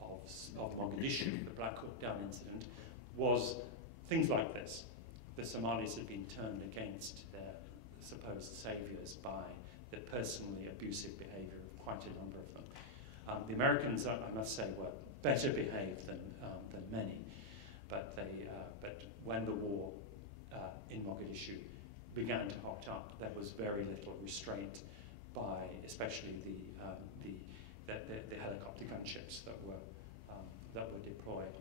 of Mogadishu, the Black Hawk Down incident, was things like this. The Somalis had been turned against their supposed saviors by the personally abusive behavior of quite a number of them. The Americans, I must say, were better behaved than many, but when the war in Mogadishu began to hot up, there was very little restraint by especially the helicopter gunships that were deployed.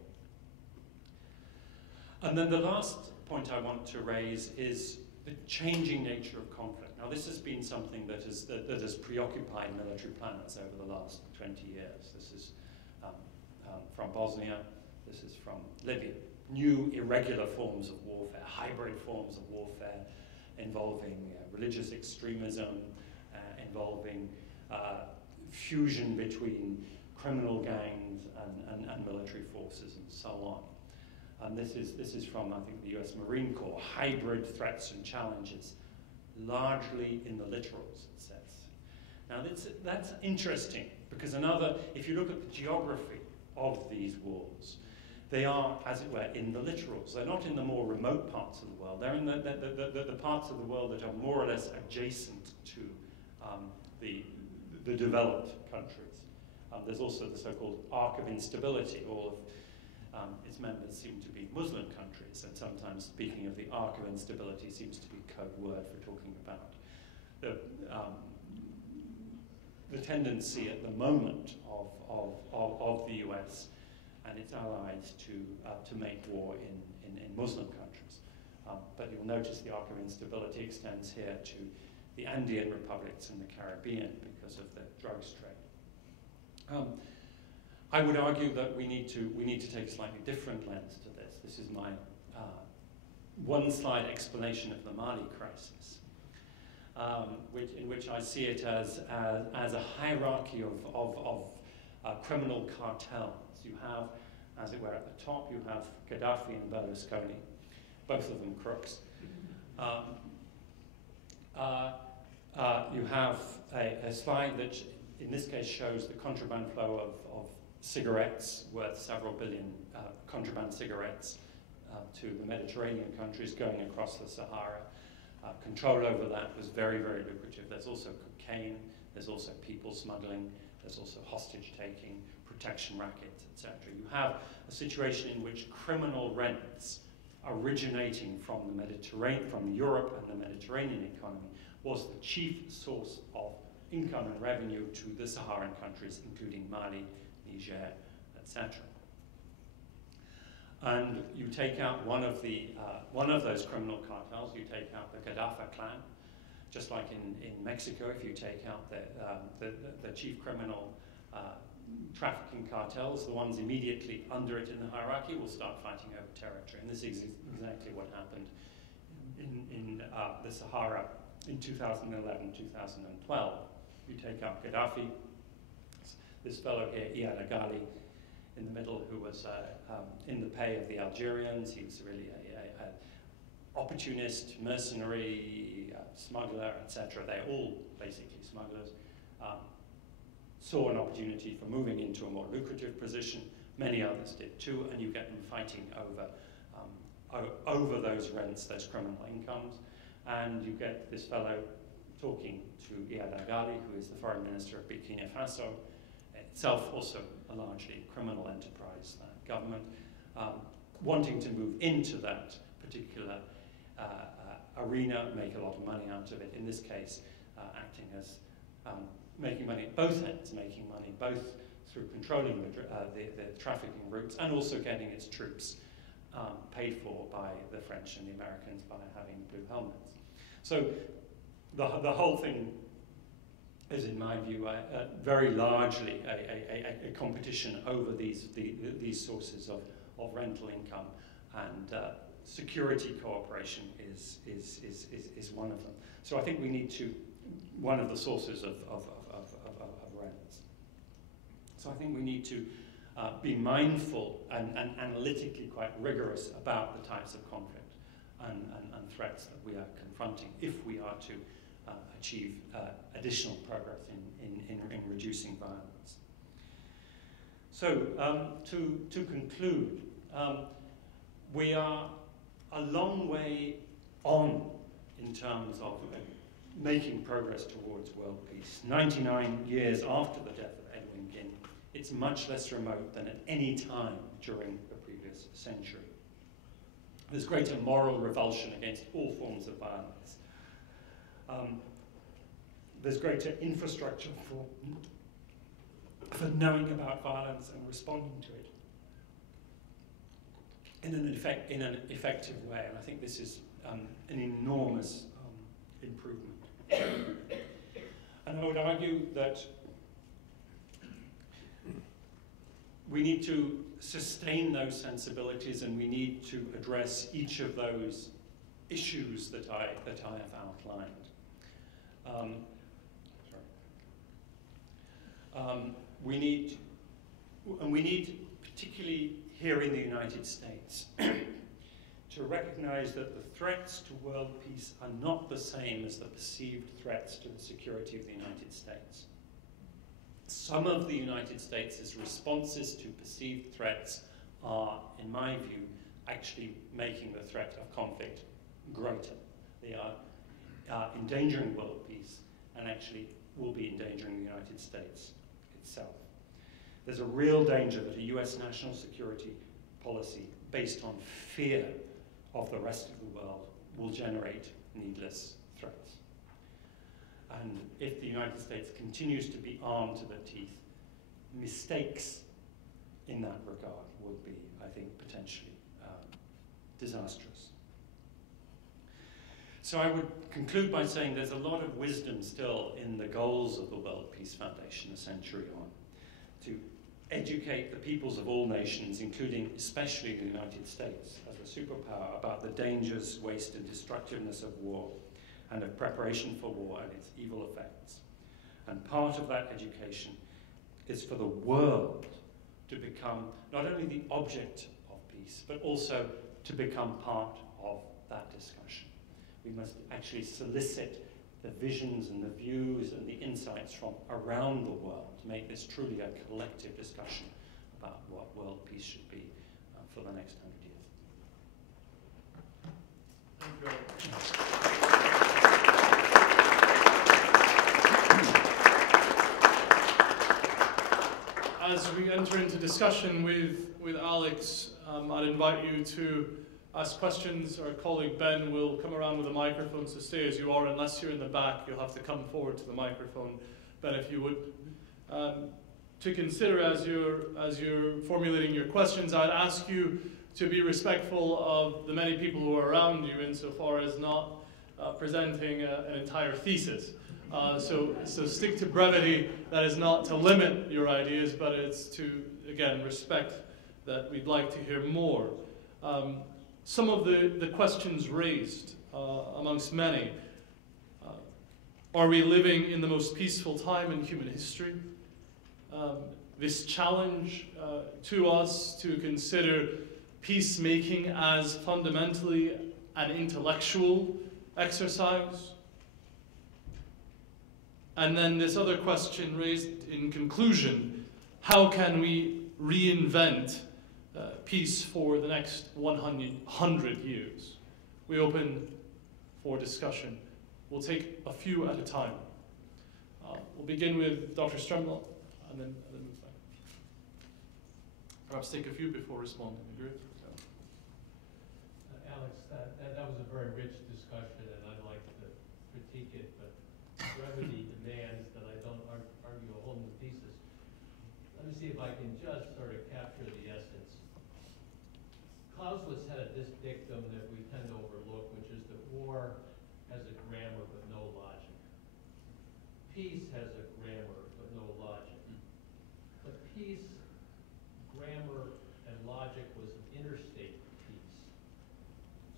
And then the last point I want to raise is the changing nature of conflict. Now, this has been something that has preoccupied military planners over the last 20 years. This is from Bosnia, this is from Libya. New irregular forms of warfare, hybrid forms of warfare involving religious extremism, involving fusion between criminal gangs and military forces and so on. And this is from, I think, the US Marine Corps, hybrid threats and challenges, largely in the littorals, it says. Now that's interesting, because if you look at the geography of these wars, they are, as it were, in the littorals. They're not in the more remote parts of the world. They're in the parts of the world that are more or less adjacent to the developed countries. There's also the so-called arc of instability. All of its members seem to be Muslim countries, and sometimes speaking of the arc of instability seems to be a code word for talking about the tendency at the moment of the US and its allies to make war in Muslim countries. But you'll notice the arc of instability extends here to the Andean republics in the Caribbean because of the drugs trade. I would argue that we need to take a slightly different lens to this. This is my one-slide explanation of the Mali crisis, in which I see it as a hierarchy of criminal cartels. You have, as it were, at the top, you have Gaddafi and Berlusconi, both of them crooks. You have a slide that, in this case, shows the contraband flow of cigarettes, worth several billion contraband cigarettes, to the Mediterranean countries going across the Sahara. Control over that was very, very lucrative. There's also cocaine, there's also people smuggling, there's also hostage taking, protection rackets, etc. You have a situation in which criminal rents originating from the Mediterranean, from Europe and the Mediterranean economy, was the chief source of income and revenue to the Saharan countries, including Mali, Niger, etc. And you take out one of those criminal cartels, you take out the Gaddafi clan, just like in Mexico, if you take out the chief criminal trafficking cartels, the ones immediately under it in the hierarchy will start fighting over territory. And this is exactly what happened in the Sahara in 2011, 2012. You take out Gaddafi, this fellow here, Iyad Agali, in the middle, who was in the pay of the Algerians. He was really a opportunist, mercenary, smuggler, etc. They're all basically smugglers. Saw an opportunity for moving into a more lucrative position. Many others did too, and you get them fighting over those rents, those criminal incomes. And you get this fellow talking to Iyad Agali, who is the foreign minister of Burkina Faso, itself also a largely criminal enterprise, that government, wanting to move into that particular arena, make a lot of money out of it. In this case, acting as making money at both ends, making money both through controlling the trafficking routes and also getting its troops paid for by the French and the Americans by having blue helmets. So the whole thing is, in my view, very largely a competition over these sources of rental income, and security cooperation is one of them. So I think we need to, one of the sources of rents. So I think we need to be mindful and analytically quite rigorous about the types of conflict and threats that we are confronting if we are to achieve additional progress in reducing violence. So to conclude, we are a long way on in terms of making progress towards world peace. 99 years after the death of Edwin Ginn, it's much less remote than at any time during the previous century. There's greater moral revulsion against all forms of violence. There's greater infrastructure for knowing about violence and responding to it in an effective way. And I think this is an enormous improvement. And I would argue that we need to sustain those sensibilities, and we need to address each of those issues that I have outlined. We need, particularly here in the United States, to recognize that the threats to world peace are not the same as the perceived threats to the security of the United States. Some of the United States' responses to perceived threats are, in my view, actually making the threat of conflict greater. They are endangering world peace and actually will be endangering the United States itself. There's a real danger that a US national security policy based on fear of the rest of the world will generate needless threats. And if the United States continues to be armed to the teeth, mistakes in that regard would be, I think, potentially disastrous. So I would conclude by saying there's a lot of wisdom still in the goals of the World Peace Foundation a century on, to educate the peoples of all nations, including especially the United States as a superpower, about the dangers, waste, and destructiveness of war, and of preparation for war and its evil effects. And part of that education is for the world to become not only the object of peace, but also to become part of that discussion. We must actually solicit the visions and the views and the insights from around the world to make this truly a collective discussion about what world peace should be for the next 100 years. Thank you. As we enter into discussion with Alex, I'd invite you to ask questions. Our colleague Ben will come around with a microphone, so stay as you are. Unless you're in the back, you'll have to come forward to the microphone. Ben, if you would. To consider as you're formulating your questions, I'd ask you to be respectful of the many people who are around you insofar as not presenting an entire thesis. So stick to brevity. That is not to limit your ideas, but it's to, again, respect that we'd like to hear more. Some of the questions raised amongst many. Are we living in the most peaceful time in human history? This challenge to us to consider peacemaking as fundamentally an intellectual exercise. And then this other question raised in conclusion, how can we reinvent peace for the next 100 years? We open for discussion. We'll take a few at a time. We'll begin with Dr. Stremlau and then move back. Perhaps take a few before responding. Agree? Alex, that was a very rich discussion, and I'd like to critique it, but brevity demands that I don't argue a whole new thesis. Let me see if I can just sort of capture the essence. Clausewitz had this dictum that we tend to overlook, which is that war has a grammar but no logic. Peace has a grammar but no logic. But peace, grammar, and logic was an interstate peace.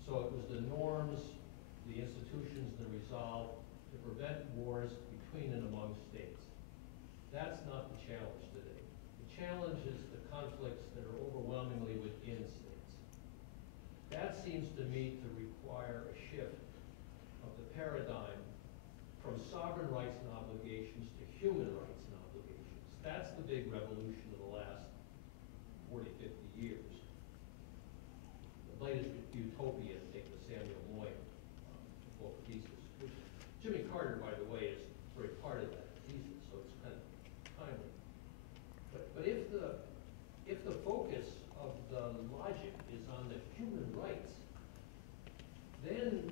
So it was the norms, the institutions, the resolve to prevent wars between and among states. That's not the challenge today. The challenge is the conflicts that are overwhelmingly within states. That seems to me to require a shift of the paradigm from sovereign rights and obligations to human rights and obligations. That's the big revolution of the last 40, 50 years. The latest utopia, take the Samuel Moyn book thesis, which Jimmy Carter, by the way, is very part of that thesis, so it's kind of timely. But if the focus of the logic is on the human rights, then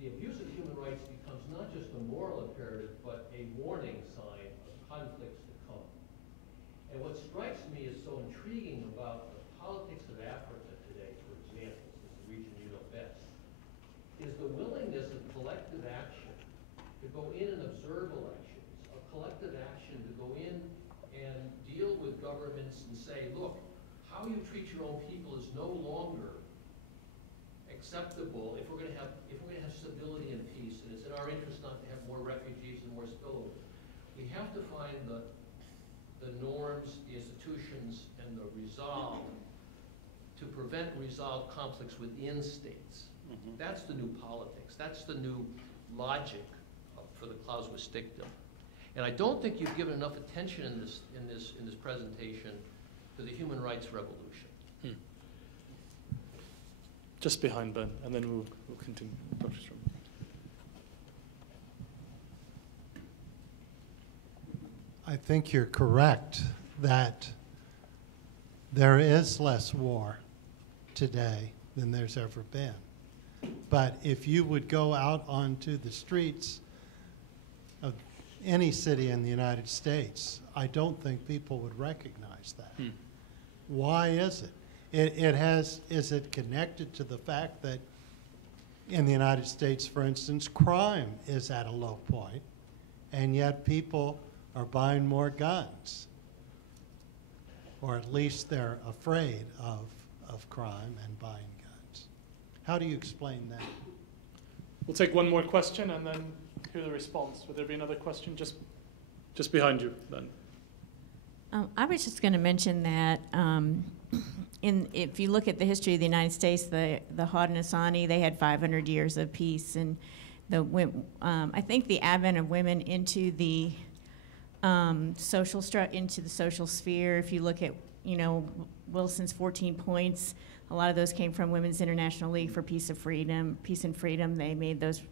the abuse of human rights becomes not just a moral imperative, but a warning sign of conflicts to come. And what strikes me as so intriguing about the politics of Africa today, for example, this is the region you know best, is the willingness of collective action to go in and observe elections, of collective action to go in and deal with governments and say, look, how you treat your own people is no longer acceptable if we're going to have stability and peace, and it's in our interest not to have more refugees and more spillover. We have to find the norms, the institutions, and the resolve to prevent and resolve conflicts within states. Mm-hmm. That's the new politics. That's the new logic for the Clausewitz dictum. And I don't think you've given enough attention in this presentation to the human rights revolution. Just behind Ben, and then we'll continue. Dr. Strom. I think you're correct that there is less war today than there's ever been. But if you would go out onto the streets of any city in the United States, I don't think people would recognize that. Why is it? Is it connected to the fact that in the United States, for instance, crime is at a low point, and yet people are buying more guns? Or at least they're afraid of crime and buying guns. How do you explain that? We'll take one more question and then hear the response. Would there be another question? Just behind you, Ben. I was just going to mention that if you look at the history of the United States, the Haudenosaunee, they had 500 years of peace, and I think the advent of women into the social sphere. If you look at Wilson's 14 points, a lot of those came from Women's International League for Peace and Freedom. They made those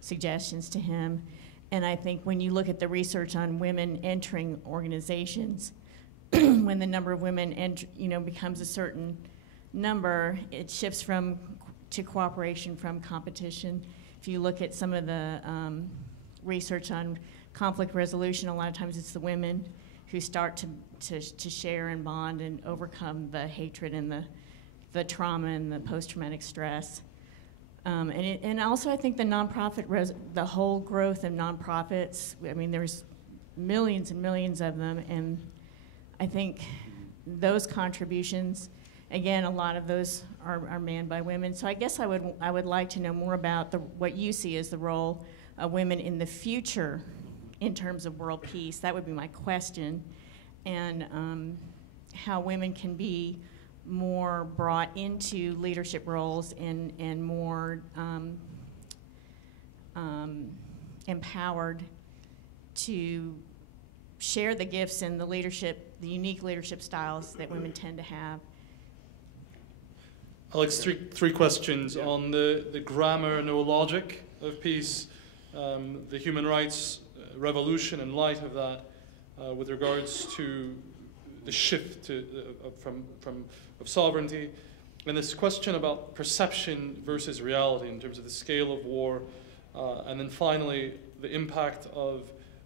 suggestions to him, and I think when you look at the research on women entering organizations. When the number of women becomes a certain number, it shifts from to cooperation from competition. If you look at some of the research on conflict resolution, a lot of times it's the women who start to share and bond and overcome the hatred and the trauma and the post-traumatic stress. And also I think the nonprofit, the whole growth of nonprofits, I mean, there's millions and millions of them, and I think those contributions, again, a lot of those are manned by women. So I guess I would like to know more about what you see as the role of women in the future in terms of world peace. That would be my question. And how women can be more brought into leadership roles and more empowered to share the gifts and the leadership, the unique leadership styles that women tend to have. Alex, three questions on the grammar, no logic of peace, the human rights revolution in light of that, with regards to the shift of sovereignty, and this question about perception versus reality in terms of the scale of war, and then finally the impact of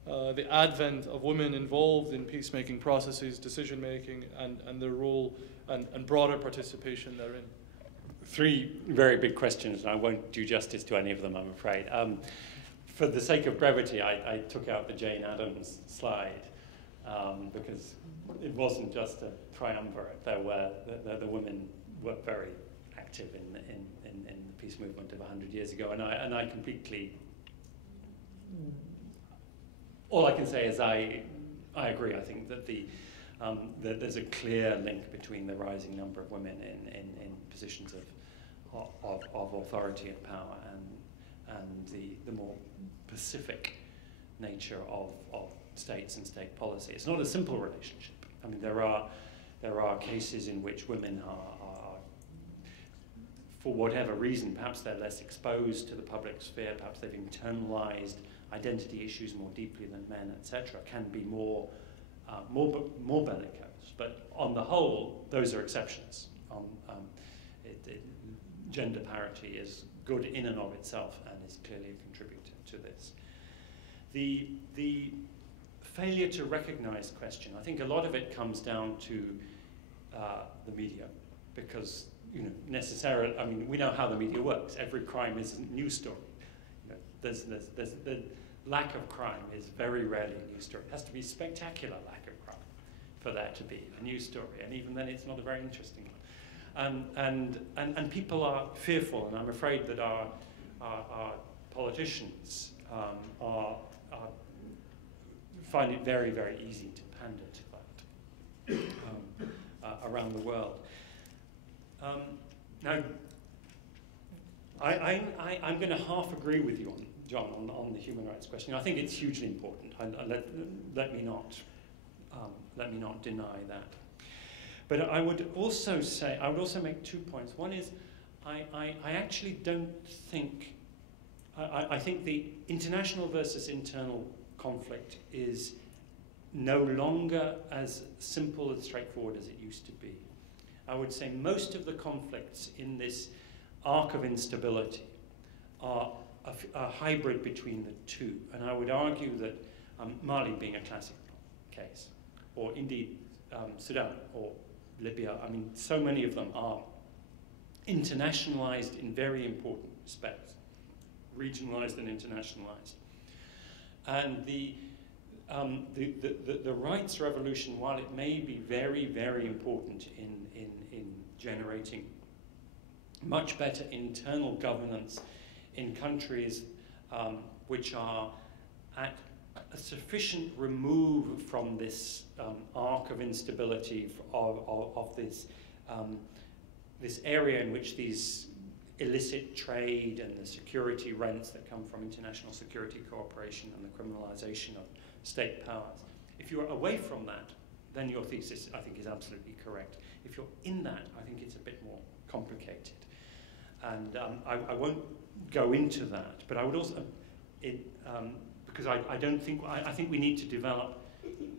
the advent of women involved in peacemaking processes, decision making, and their role and broader participation therein. Three very big questions, and I won't do justice to any of them, I'm afraid. For the sake of brevity, I took out the Jane Addams slide because it wasn't just a triumvirate. The women were very active in the peace movement of 100 years ago, and I completely. All I can say is I agree. I think that that there's a clear link between the rising number of women in positions of authority and power and the more pacific nature of states and state policy. It's not a simple relationship. I mean, there are cases in which women are, for whatever reason, perhaps they're less exposed to the public sphere, perhaps they've internalized identity issues more deeply than men, etc., can be more bellicose. But on the whole, those are exceptions. Gender parity is good in and of itself and is clearly a contributor to this. The failure to recognize question, I think a lot of it comes down to the media, because necessarily, I mean, we know how the media works. Every crime is a news story. There's the lack of crime is very rarely a news story. It has to be spectacular lack of crime for that to be a news story, and even then it's not a very interesting one. And people are fearful, and I'm afraid that our politicians find it very, very easy to pander to that around the world. Now, I'm going to half agree with you, John, on the human rights question. I think it's hugely important. Let me not deny that. But I would also make 2 points. One is, I actually don't think, I think the international versus internal conflict is no longer as simple and straightforward as it used to be. I would say most of the conflicts in this arc of instability are a hybrid between the two. And I would argue that Mali being a classic case, or indeed Sudan or Libya, I mean, so many of them are internationalized in very important respects, regionalized and internationalized. And the rights revolution, while it may be very, very important in generating much better internal governance in countries which are at a sufficient remove from this arc of instability of this area in which these illicit trade and the security rents that come from international security cooperation and the criminalization of state powers. If you're away from that, then your thesis, I think, is absolutely correct. If you're in that, I think it's a bit more complicated. And I won't go into that, but I would also, because I think we need to develop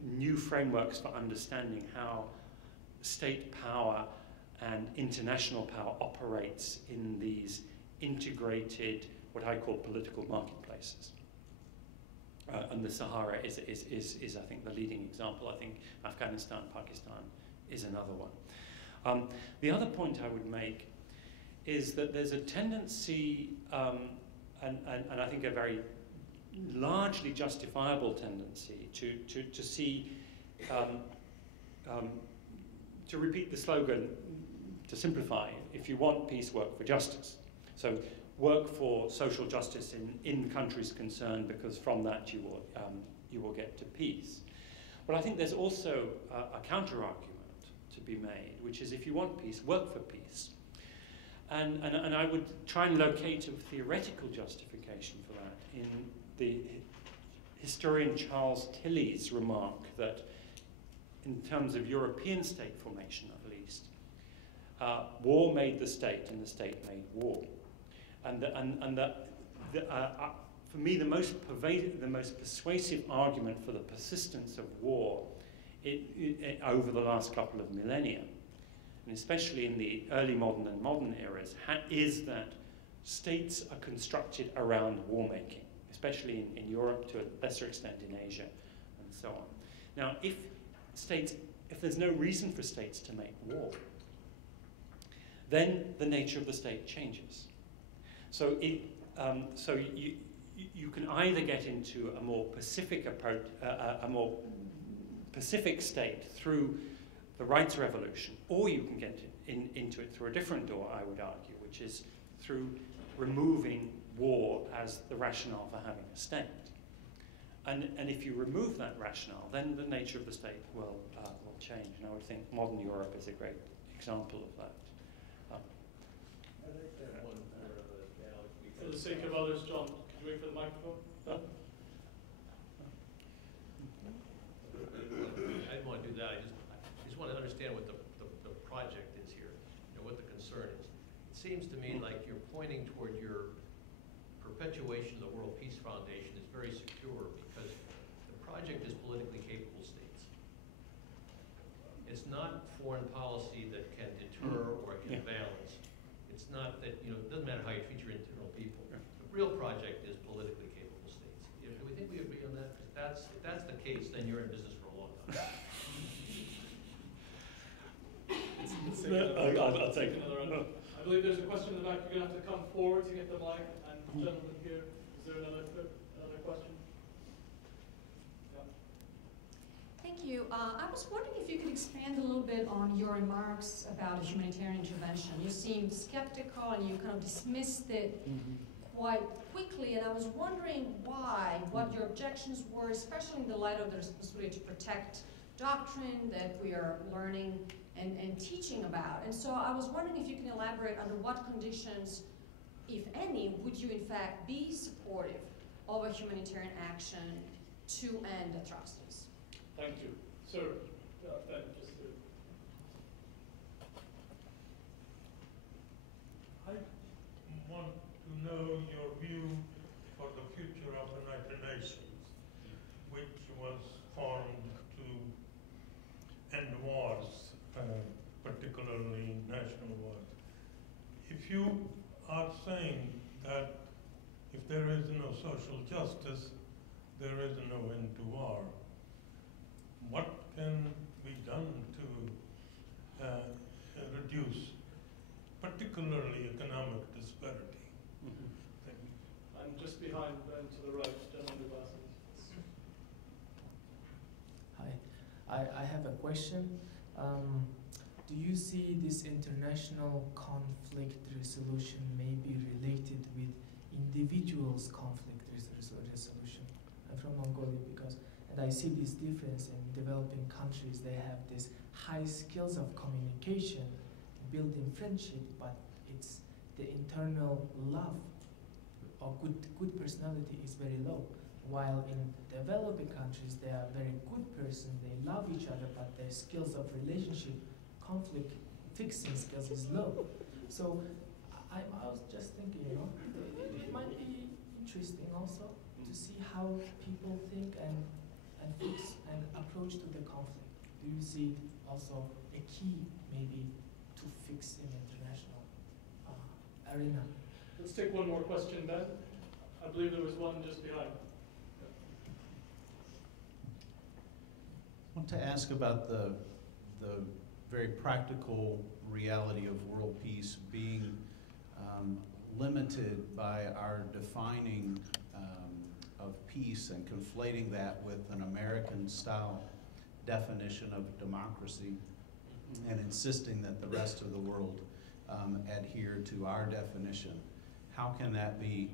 new frameworks for understanding how state power and international power operates in these integrated, what I call political marketplaces. And the Sahara is, I think, the leading example. I think Afghanistan, Pakistan is another one. The other point I would make is that there's a tendency, and I think a very largely justifiable tendency, to see, to repeat the slogan, to simplify, if you want peace, work for justice. So work for social justice in countries concerned, because from that you will get to peace. But I think there's also a counter-argument to be made, which is if you want peace, work for peace. And I would try and locate a theoretical justification for that in the historian Charles Tilley's remark that in terms of European state formation, at least, war made the state and the state made war. For me, the most persuasive argument for the persistence of war over the last couple of millennia, and especially in the early modern and modern eras, is that states are constructed around war making, especially in Europe, to a lesser extent in Asia, and so on. Now, if there's no reason for states to make war, then the nature of the state changes. So you can either get into a more pacific approach, a more pacific state through the rights revolution, or you can get into it through a different door, I would argue, which is through removing war as the rationale for having a state. And if you remove that rationale, then the nature of the state will change. And I would think modern Europe is a great example of that. I'd like to have one more of the Alex. For the sake of others, John, could you wait for the microphone? I didn't want to do that. I just want to understand what the project is here, what the concern is. It seems to me like you're pointing toward your perpetuation of the World Peace Foundation is very secure because the project is politically capable states. It's not foreign policy that can deter or can balance. It's not that, it doesn't matter how you treat your internal people. The real project is politically capable states. Do we think we agree on that? Because if that's the case, then you're in business for a long time. I'll take another round. I believe there's a question in the back. You're going to have to come forward to get the mic. And gentleman here, is there another question? Yeah. Thank you. I was wondering if you could expand a little bit on your remarks about a humanitarian intervention. You seemed skeptical and you kind of dismissed it quite quickly, and I was wondering why, what your objections were, especially in the light of the responsibility to protect doctrine that we are learning and teaching about. And so I was wondering if you can elaborate under what conditions, if any, would you in fact be supportive of a humanitarian action to end atrocities? Thank you. Sir, Ben, just to... I want to know your view for the future of the United Nations, which was formed to end wars, particularly national wars. If you are saying that if there is no social justice, there is no end to war, what can be done to reduce particularly economic disparity? Thank you. I'm just behind Ben to the right, gentleman with glasses. Hi, I have a question. Do you see this international conflict resolution may be related with individuals' conflict resolution? I'm from Mongolia and I see this difference in developing countries. They have this high skills of communication, building friendship, but it's the internal love or good personality is very low. While in developing countries, they are very good person, they love each other, but their skills of relationship, conflict, fixing skills is low. So I was just thinking, it might be interesting also to see how people think and fix and approach to the conflict. Do you see also a key maybe to fix in international arena. Let's take one more question, Ben. I believe there was one just behind. I want to ask about the very practical reality of world peace being limited by our defining of peace and conflating that with an American-style definition of democracy and insisting that the rest of the world adhere to our definition. How can that be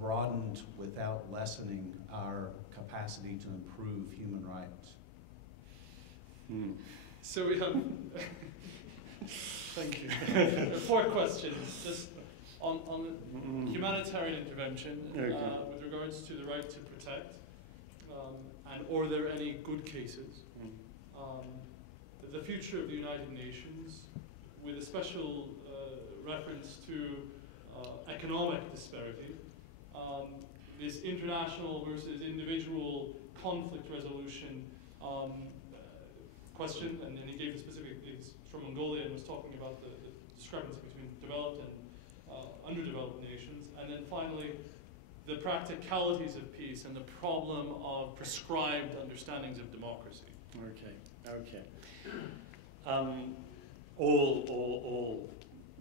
broadened without lessening our capacity to improve human rights? So we have, thank you. 4 questions, just on humanitarian intervention with regards to the right to protect, and are there any good cases? The future of the United Nations, with a special reference to economic disparity, this international versus individual conflict resolution question, and then he gave the specific, it's from Mongolia and was talking about the discrepancy between developed and underdeveloped nations. And then finally, the practicalities of peace and the problem of prescribed understandings of democracy. Okay. All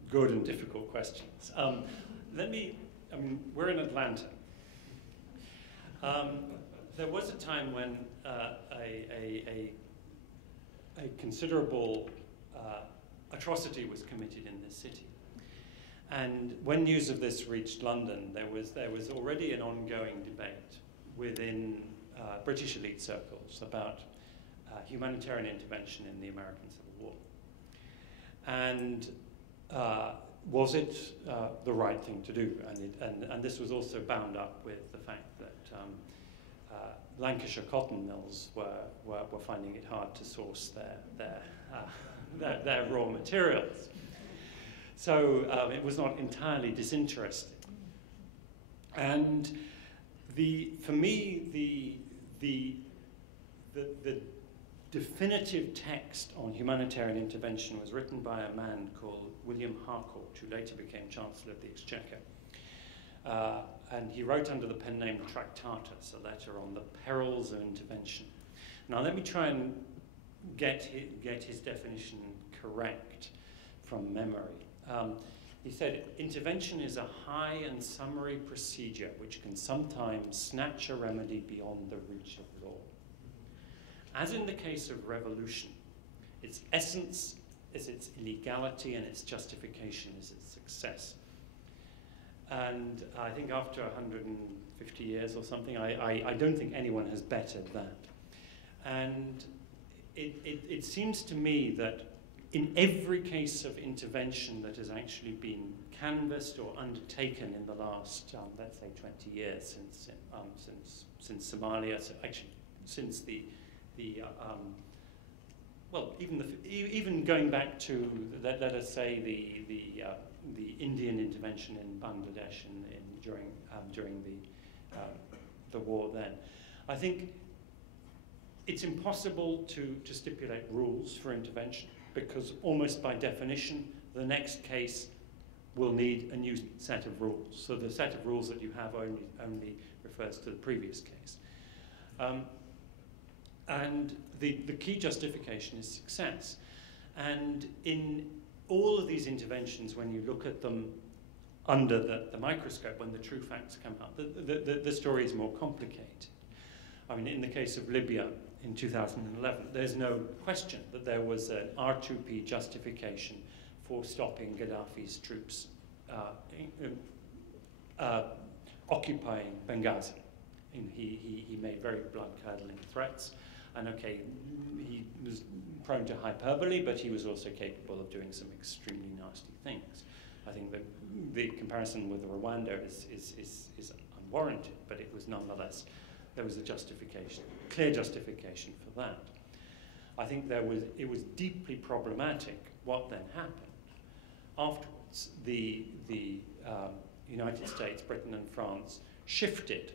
good and difficult questions. We're in Atlanta. There was a time when a considerable atrocity was committed in this city. And when news of this reached London, there was already an ongoing debate within British elite circles about humanitarian intervention in the American Civil War. And was it the right thing to do? And this was also bound up with the fact that Lancashire cotton mills were finding it hard to source their raw materials. So it was not entirely disinterested. And for me, the definitive text on humanitarian intervention was written by a man called William Harcourt, who later became Chancellor of the Exchequer. And he wrote under the pen name Tractatus, a letter on the perils of intervention. Now let me try and get his definition correct from memory. He said, intervention is a high and summary procedure which can sometimes snatch a remedy beyond the reach of law. As in the case of revolution, its essence is its illegality and its justification is its success. And I think after 150 years or something, I don't think anyone has bettered that. And it seems to me that in every case of intervention that has actually been canvassed or undertaken in the last, let's say, 20 years since Somalia, so actually since even going back to let us say the Indian intervention in Bangladesh during the war then, I think it's impossible to stipulate rules for intervention, because almost by definition, the next case will need a new set of rules. So the set of rules that you have only refers to the previous case. And the key justification is success. And in all of these interventions, when you look at them under the microscope, when the true facts come out, the story is more complicated. I mean, in the case of Libya in 2011, there's no question that there was an R2P justification for stopping Gaddafi's troops occupying Benghazi. He made very blood-curdling threats. And okay, he was prone to hyperbole, but he was also capable of doing some extremely nasty things. I think that the comparison with Rwanda is unwarranted, but it was nonetheless, there was a justification, clear justification for that. I think it was deeply problematic what then happened. Afterwards, the United States, Britain and France shifted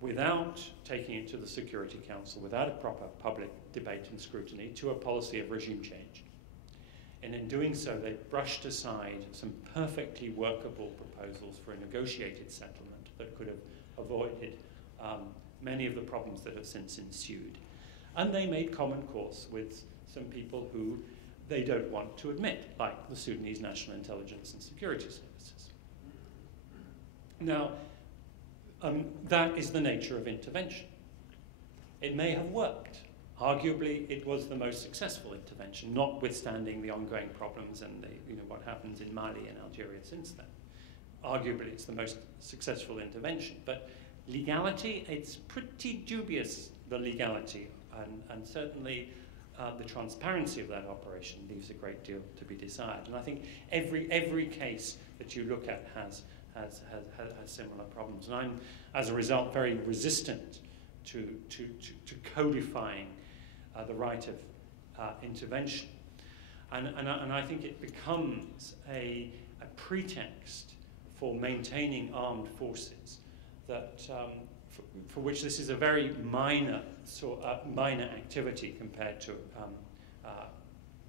without taking it to the Security Council, without a proper public debate and scrutiny, to a policy of regime change. And in doing so, they brushed aside some perfectly workable proposals for a negotiated settlement that could have avoided many of the problems that have since ensued. And they made common cause with some people who they don't want to admit, like the Sudanese National Intelligence and Security Services. Now, that is the nature of intervention. It may have worked. Arguably, it was the most successful intervention, notwithstanding the ongoing problems and what happens in Mali and Algeria since then. Arguably, it's the most successful intervention. But legality, it's pretty dubious, the legality, and certainly the transparency of that operation leaves a great deal to be desired. And I think every case that you look at has similar problems. And I'm, as a result, very resistant to codifying the right of intervention. And I think it becomes a pretext for maintaining armed forces that, for which this is a very minor activity compared to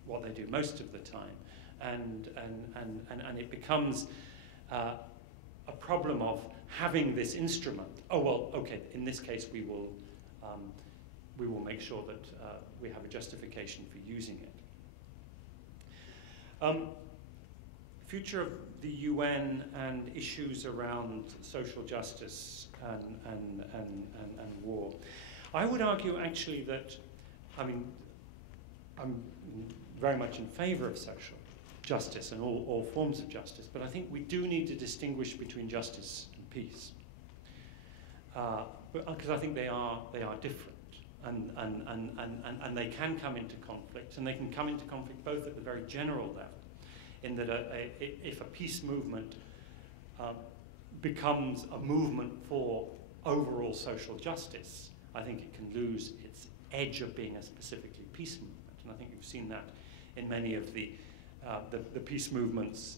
what they do most of the time. And it becomes a problem of having this instrument. Oh, well, okay, in this case we will make sure that we have a justification for using it. Future of the UN and issues around social justice and war. I would argue actually that, I'm very much in favor of social justice and all forms of justice, but I think we do need to distinguish between justice and peace. Because I think they are different. And they can come into conflict, and they can come into conflict both at the very general level, in that if a peace movement becomes a movement for overall social justice, I think it can lose its edge of being a specifically peace movement. And I think you've seen that in many of the peace movements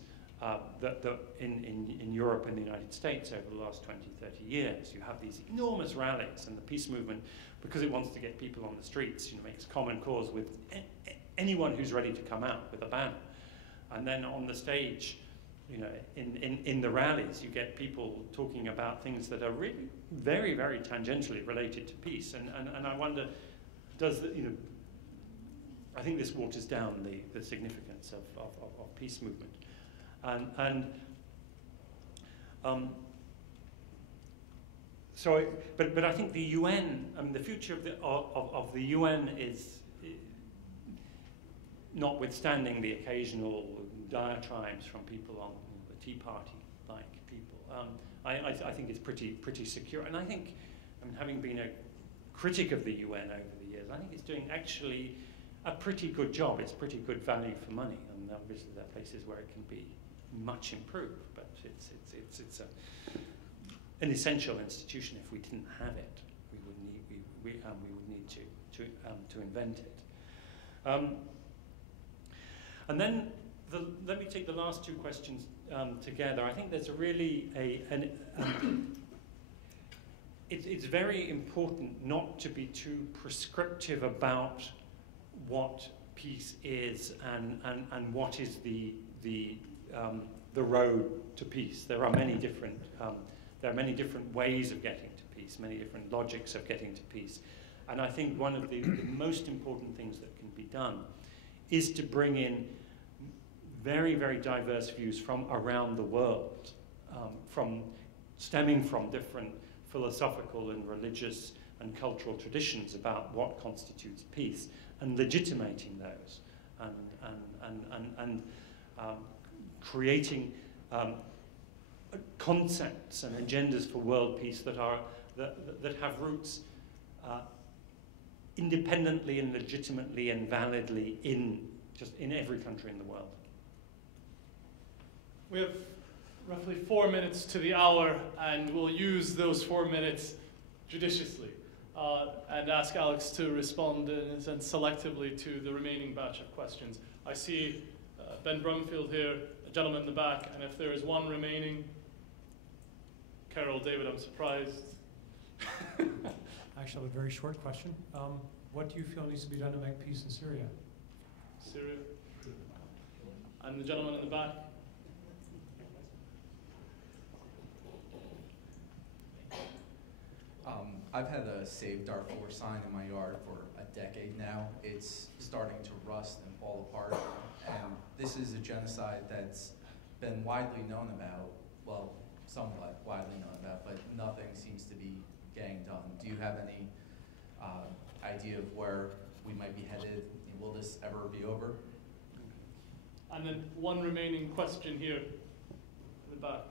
in Europe and the United States over the last 20, 30 years. You have these enormous rallies, and the peace movement, because it wants to get people on the streets, makes common cause with anyone who's ready to come out with a banner. And then on the stage, in the rallies, you get people talking about things that are really very, very tangentially related to peace. And I wonder, I think this waters down the significance of peace movement. But I think the UN, the future of the UN is, notwithstanding the occasional diatribes from people on the Tea Party-like people, I think it's pretty secure. And I think, having been a critic of the UN over the years, I think it's doing actually a pretty good job. It's pretty good value for money, and obviously there are places where it can be much improved, but it's an essential institution. If we didn't have it, we would need to invent it. And then let me take the last two questions together. I think there's it's very important not to be too prescriptive about what peace is and what is the road to peace. There are many different ways of getting to peace, many different logics of getting to peace. And I think one of the most important things that can be done is to bring in very, very diverse views from around the world, stemming from different philosophical and religious and cultural traditions about what constitutes peace, and legitimating those, and creating concepts and agendas for world peace that have roots independently and legitimately and validly in every country in the world. We have roughly 4 minutes to the hour, and we'll use those 4 minutes judiciously and ask Alex to respond and selectively to the remaining batch of questions. I see Ben Brumfield here, a gentleman in the back, and if there is one remaining, Carol, David, I'm surprised. I actually have a very short question. What do you feel needs to be done to make peace in Syria? Syria? And the gentleman in the back. I've had a Save Darfur sign in my yard for a decade now. It's starting to rust and fall apart. And this is a genocide that's been widely known about, well, somewhat widely known about, but nothing seems to be getting done. Do you have any idea of where we might be headed? Will this ever be over? And then one remaining question here in the back.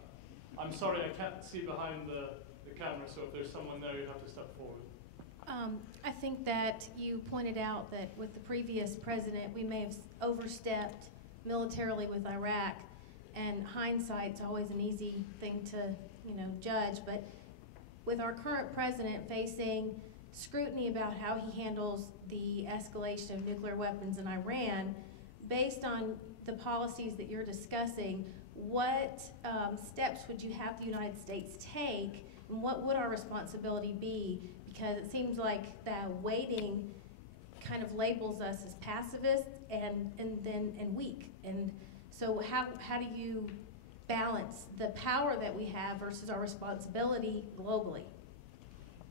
I'm sorry, I can't see behind the camera, so if there's someone there, you have to step forward. I think that you pointed out that with the previous president, we may have overstepped militarily with Iraq, and hindsight's always an easy thing to, judge. But with our current president facing scrutiny about how he handles the escalation of nuclear weapons in Iran, based on the policies that you're discussing, what steps would you have the United States take, and what would our responsibility be? Because it seems like that waiting kind of labels us as pacifists and weak. And so how do you balance the power that we have versus our responsibility globally?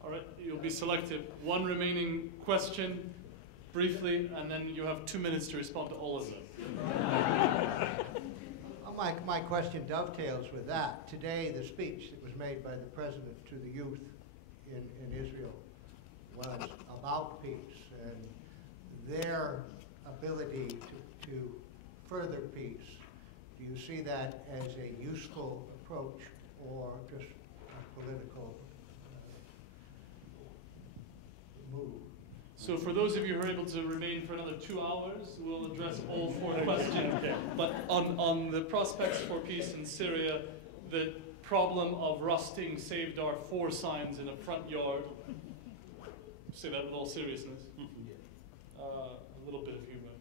All right, you'll be selective. One remaining question, briefly, and then you have 2 minutes to respond to all of them. My question dovetails with that. Today, the speech that was made by the president to the youth in Israel was about peace and their ability to further peace. Do you see that as a useful approach or just a political move? So for those of you who are able to remain for another 2 hours, we'll address all 4 questions. But on the prospects for peace in Syria, the problem of rusting Save Darfur signs in a front yard, say that with all seriousness, a little bit of humor,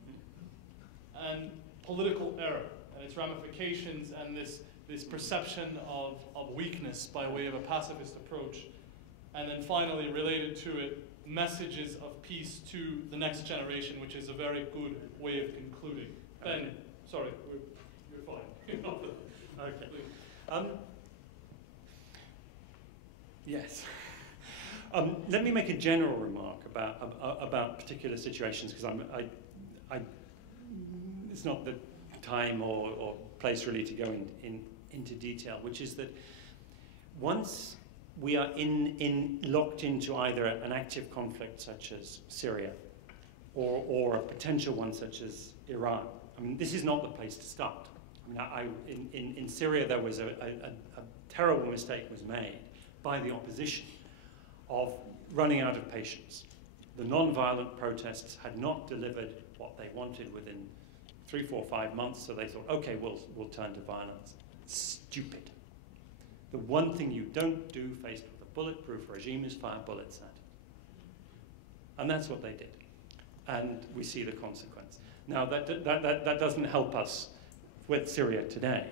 and political error and its ramifications and this perception of weakness by way of a pacifist approach, and then finally related to it, messages of peace to the next generation, which is a very good way of concluding. Ben, sorry, you're fine. Okay. Yes. Let me make a general remark about particular situations, because it's not the time or place really to go into detail, which is that once we are locked into either an active conflict such as Syria or a potential one such as Iran. I mean, this is not the place to start. I mean, in Syria there was a terrible mistake was made by the opposition of running out of patience. The non-violent protests had not delivered what they wanted within 3, 4, 5 months, so they thought, okay, we'll turn to violence. Stupid. The one thing you don't do faced with a bulletproof regime is fire bullets at it. And that's what they did. And we see the consequence. Now, that doesn't help us with Syria today.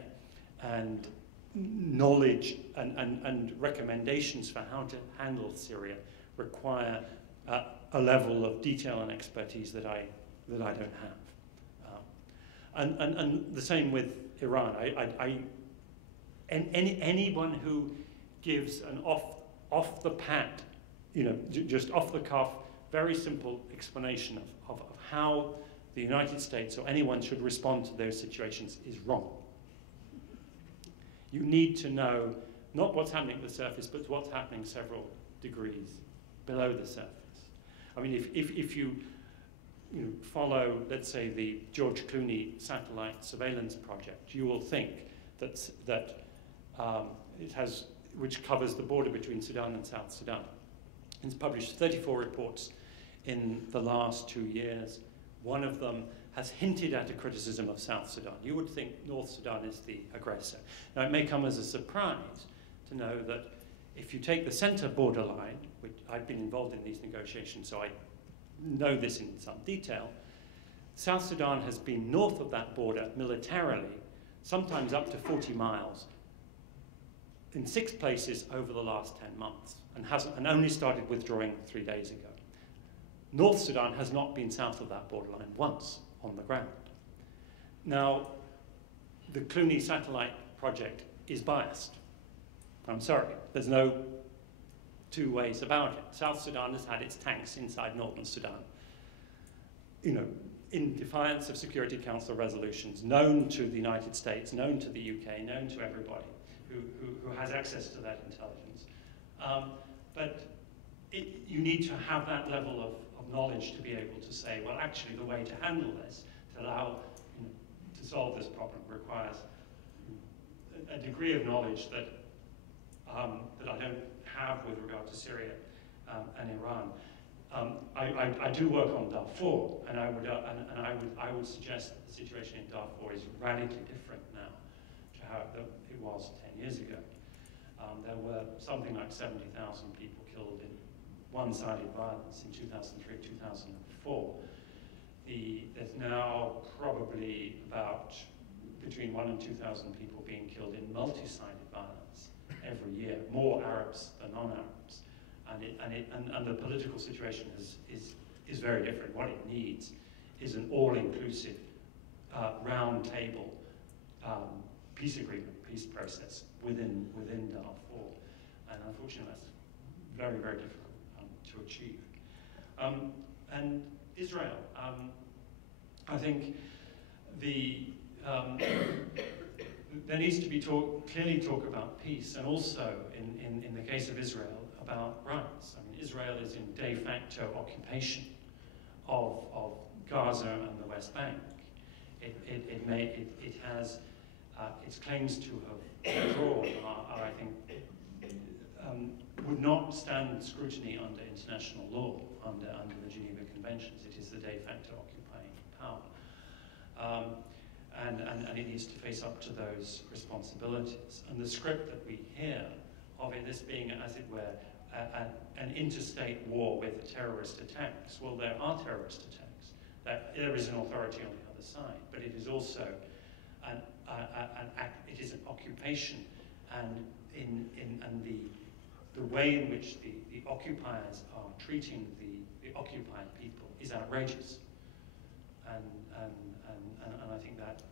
And knowledge and recommendations for how to handle Syria require a level of detail and expertise that I don't have. And the same with Iran. Anyone who gives an off the pat, just off the cuff, very simple explanation of how the United States or anyone should respond to those situations is wrong. You need to know not what's happening at the surface, but what's happening several degrees below the surface. I mean, if you follow, let's say, the George Clooney satellite surveillance project, you will think that it has, which covers the border between Sudan and South Sudan. It's published 34 reports in the last 2 years. One of them has hinted at a criticism of South Sudan. You would think North Sudan is the aggressor. Now, it may come as a surprise to know that if you take the center borderline, which I've been involved in these negotiations, so I know this in some detail, South Sudan has been north of that border militarily, sometimes up to 40 miles, in 6 places over the last 10 months, and only started withdrawing 3 days ago. North Sudan has not been south of that borderline once on the ground. Now, the Clooney satellite project is biased. I'm sorry, there's no two ways about it. South Sudan has had its tanks inside northern Sudan, you know, in defiance of Security Council resolutions, known to the United States, known to the UK, known to everybody who has access to that intelligence. But you need to have that level of knowledge to be able to say, well, actually, the way to handle this, to allow, you know, to solve this problem, requires a degree of knowledge that that I don't have with regard to Syria and Iran. I do work on Darfur, and I would suggest that the situation in Darfur is radically different now to how it was 10 years ago. There were something like 70,000 people killed in one-sided violence in 2003, 2004. There's now probably about between 1,000 and 2,000 people being killed in multi-sided violence every year, more Arabs than non-Arabs. And the political situation is very different. What it needs is an all-inclusive round table peace agreement, peace process within Darfur. And unfortunately, that's very, very difficult to achieve. And Israel, I think there needs to be clearly talk about peace, and also in the case of Israel, about rights. I mean, Israel is in de facto occupation of Gaza and the West Bank. It has its claims to have withdrawn are I think, would not stand scrutiny under international law, under the Geneva Conventions. It is the de facto occupying power. And it needs to face up to those responsibilities. And the script that we hear of it, this being, as it were, an interstate war with terrorist attacks. Well, there are terrorist attacks. There is an authority on the other side, but it is also it is an occupation, and the way in which the occupiers are treating the occupied people is outrageous. And I think that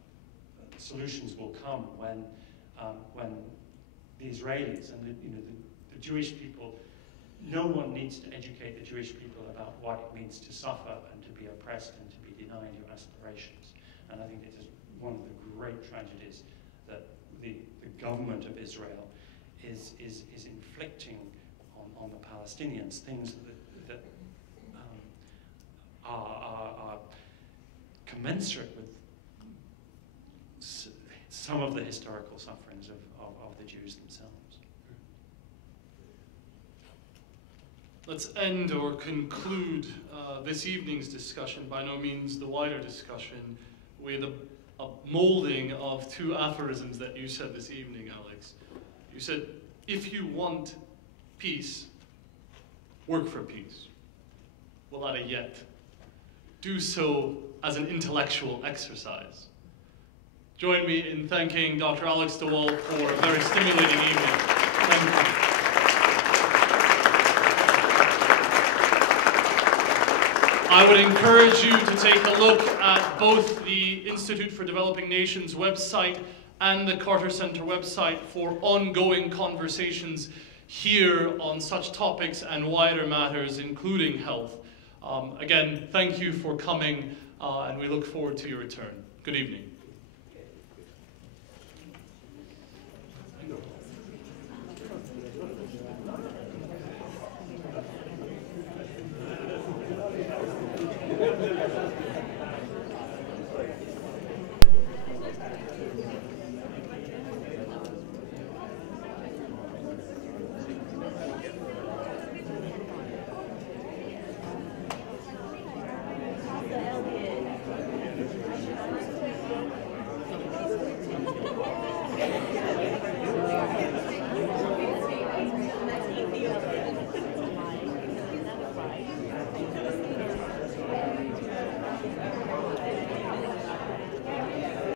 solutions will come when the Israelis and the Jewish people, no one needs to educate the Jewish people about what it means to suffer and to be oppressed and to be denied your aspirations. And I think it is one of the great tragedies that the government of Israel is inflicting on the Palestinians, things that are commensurate with some of the historical sufferings of the Jews themselves. Let's end or conclude this evening's discussion, by no means the wider discussion, with a molding of two aphorisms that you said this evening, Alex. You said, if you want peace, work for peace. We'll add a yet. Do so as an intellectual exercise. Join me in thanking Dr. Alex de Waal for a very stimulating evening. Thank you. I would encourage you to take a look at both the Institute for Developing Nations website and the Carter Center website for ongoing conversations here on such topics and wider matters, including health. Again, thank you for coming, and we look forward to your return. Good evening.